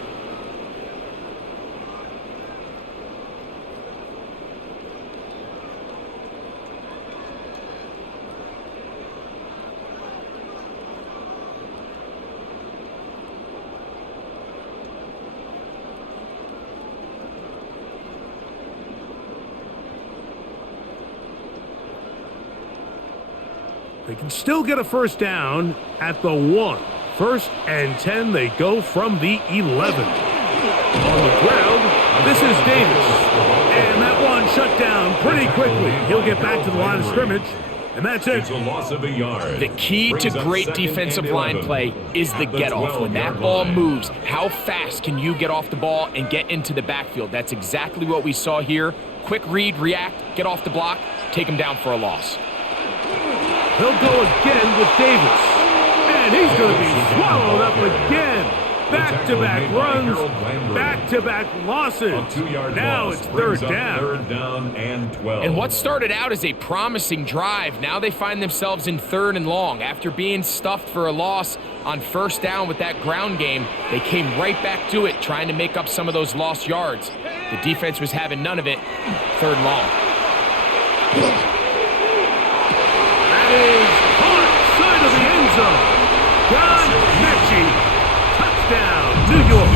They can still get a first down at the 1. 1st and 10, they go from the 11. On the ground, this is Davis. And that one shut down pretty quickly. He'll get back to the line of scrimmage, and that's it. It's a loss of a yard. The key to great defensive line play is the get-off. When that ball moves, how fast can you get off the ball and get into the backfield? That's exactly what we saw here. Quick read, react, get off the block, take him down for a loss. He'll go again with Davis. And he's going to be swallowed up again. Back-to-back runs, back-to-back losses. Now it's 3rd down. 3rd down and 12. And what started out as a promising drive, now they find themselves in 3rd and long. After being stuffed for a loss on 1st down with that ground game, they came right back to it, trying to make up some of those lost yards. The defense was having none of it. 3rd and long. Is caught side of the end zone. John Mechie. Touchdown, New York.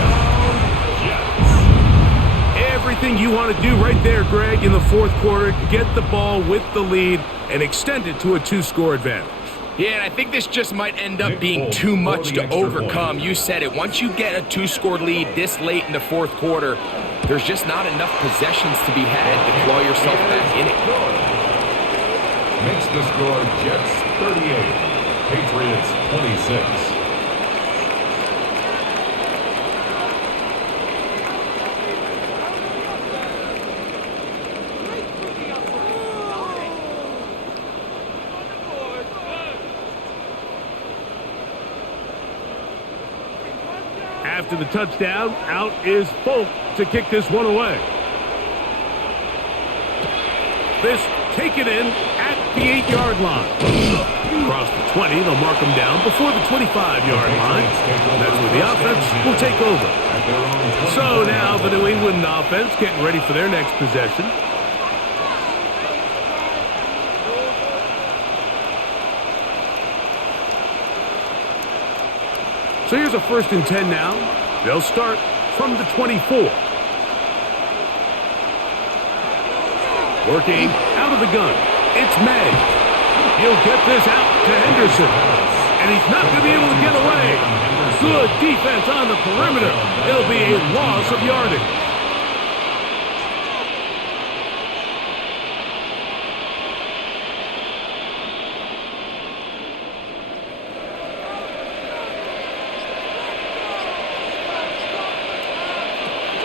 Everything you want to do right there, Greg, in the fourth quarter. Get the ball with the lead and extend it to a 2-score advantage. Yeah, and I think this just might end up being too much to overcome. You said it. Once you get a 2-score lead this late in the fourth quarter, there's just not enough possessions to be had to claw yourself back in it. Makes the score Jets 38, Patriots 26. After the touchdown, out is Folk to kick this one away. This taken in at the 8-yard line. Across the 20, they'll mark them down before the 25-yard line. That's where the offense will take over. So now the New England offense getting ready for their next possession. So here's a 1st and 10 now. They'll start from the 24. Working out of the gun. It's May. He'll get this out to Henderson. and he's not going to be able to get away. Good defense on the perimeter. It'll be a loss of yardage.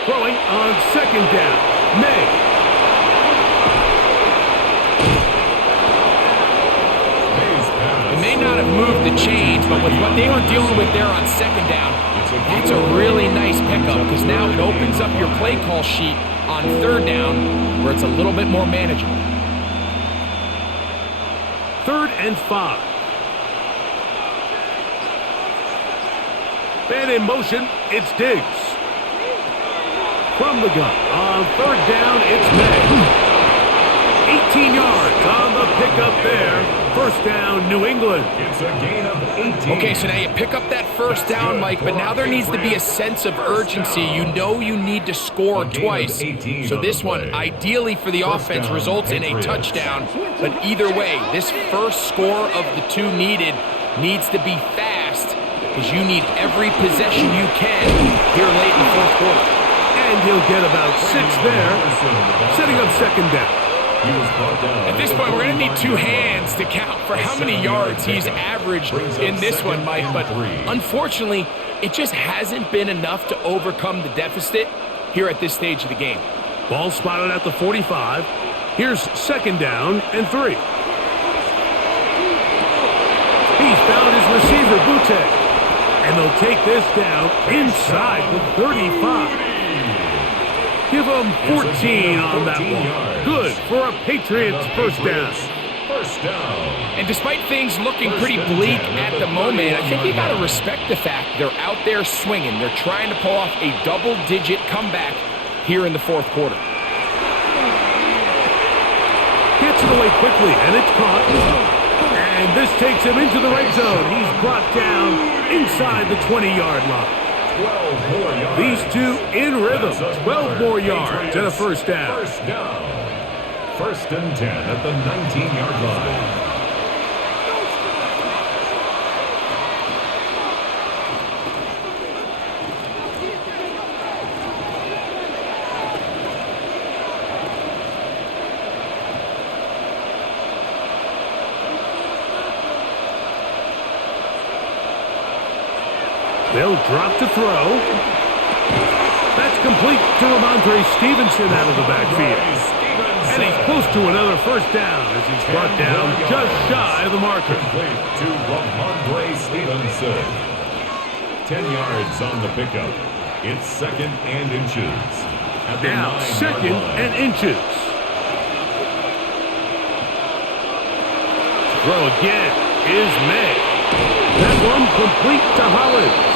Throwing on second down. May. May not have moved the chains, but with what they were dealing with there on second down, that's a really nice pickup because now it opens up your play call sheet on third down where it's a little bit more manageable. 3rd and 5. Man in motion, it's Diggs. From the gun, on 3rd down, it's May. 18 yards on the pickup there. 1st down, New England. It's a gain of 18. Okay, so now you pick up that 1st down, Mike, but now there needs to be a sense of urgency. You know you need to score twice. So this one, ideally for the offense, results in a touchdown. But either way, this first score of the 2 needed needs to be fast because you need every possession you can here late in the 4th quarter. And he'll get about 6 there, setting up 2nd down. At this point, we're going to need 2 hands to count for how many yards he's averaged in this one, Mike. But unfortunately, it just hasn't been enough to overcome the deficit here at this stage of the game. Ball spotted at the 45. Here's 2nd down and 3. He's found his receiver, Butte. And they'll take this down inside the 35. Give them 14 on that one. Good for a Patriots 1st down. 1st down. And despite things looking pretty bleak at the moment, I think you got to respect the fact they're out there swinging. They're trying to pull off a double-digit comeback here in the 4th quarter. Gets it away quickly, and it's caught. And this takes him into the red zone. He's brought down inside the 20-yard line. 12 more yards. These 2 in rhythm. 12 more yards and a 1st down. 1st down. 1st and 10 at the 19-yard line. They'll drop to throw. That's complete to Ramondre Stevenson out of the backfield. And he's close to another 1st down as he's brought down just shy of the marker. Complete to Ramondre Stevenson. 10 yards on the pickup. It's 2nd and inches. At the now 2nd and inches. Throw again is May. That one complete to Hollins.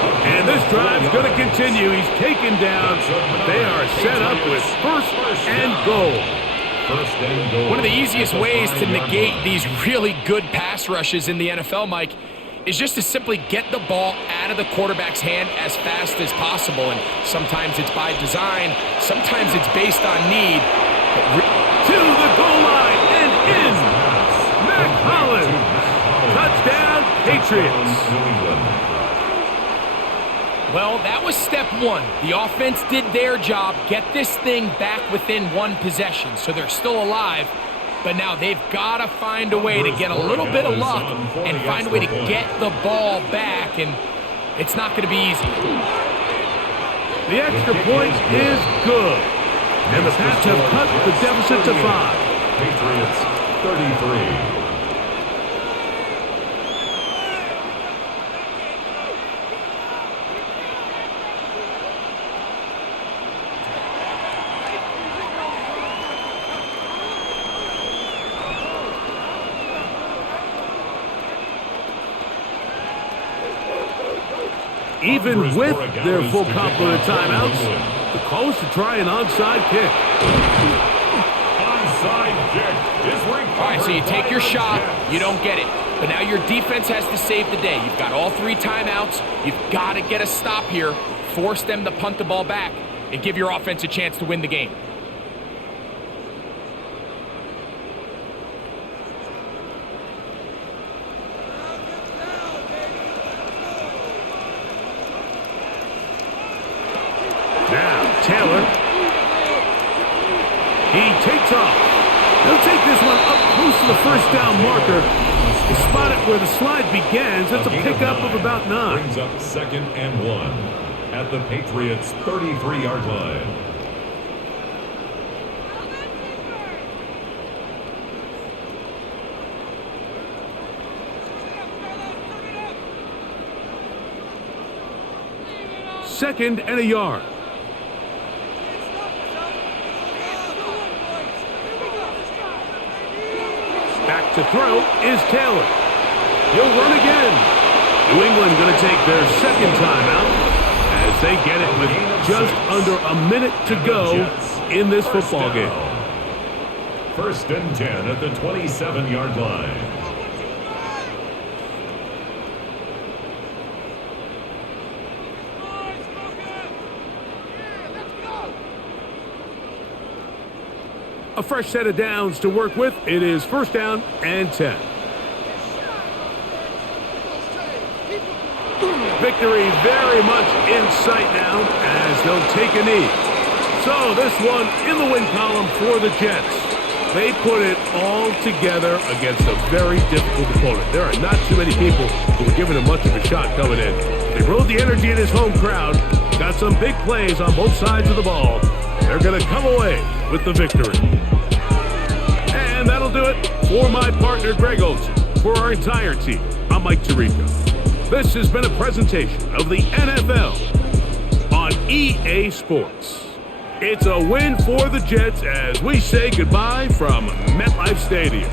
And this drive's going to continue. He's taken down, but they are set up with 1st and goal. 1st and goal. One of the easiest ways to negate these really good pass rushes in the NFL, Mike, is just to simply get the ball out of the quarterback's hand as fast as possible. And sometimes it's by design, sometimes it's based on need. To the goal line and in. Mac Hollins. Touchdown, Patriots. Well, that was step 1. The offense did their job, get this thing back within 1 possession, so they're still alive. But now they've got to find a way to get a little bit of luck and find a way to get the ball back, and it's not going to be easy. The extra point is good, and the Pats have cut the deficit to 5. Patriots 33. Even with their full complement of timeouts, the call is to try an onside kick. Onside kick is recovered. All right, so you take your shot, you don't get it. But now your defense has to save the day. You've got all 3 timeouts. You've got to get a stop here, force them to punt the ball back, and give your offense a chance to win the game. Taylor. He takes off. He'll take this one up close to the first down marker. He spot it where the slide begins. It's a pickup of about 9. Brings up 2nd and 1 at the Patriots' 33-yard line. Second and a yard. Back to throw is Taylor. He'll run again. New England going to take their second timeout as they get it with just under a minute to go in this football game. 1st and 10 at the 27-yard line. A fresh set of downs to work with. It is 1st down and 10. Victory very much in sight now as they'll take a knee. So this one in the win column for the Jets. They put it all together against a very difficult opponent. There are not too many people who are giving him much of a shot coming in. They rode the energy in his home crowd. Got some big plays on both sides of the ball. They're going to come away with the victory. And that'll do it for my partner, Greg Olson. For our entire team, I'm Mike Tirico. This has been a presentation of the NFL on EA Sports. It's a win for the Jets as we say goodbye from MetLife Stadium.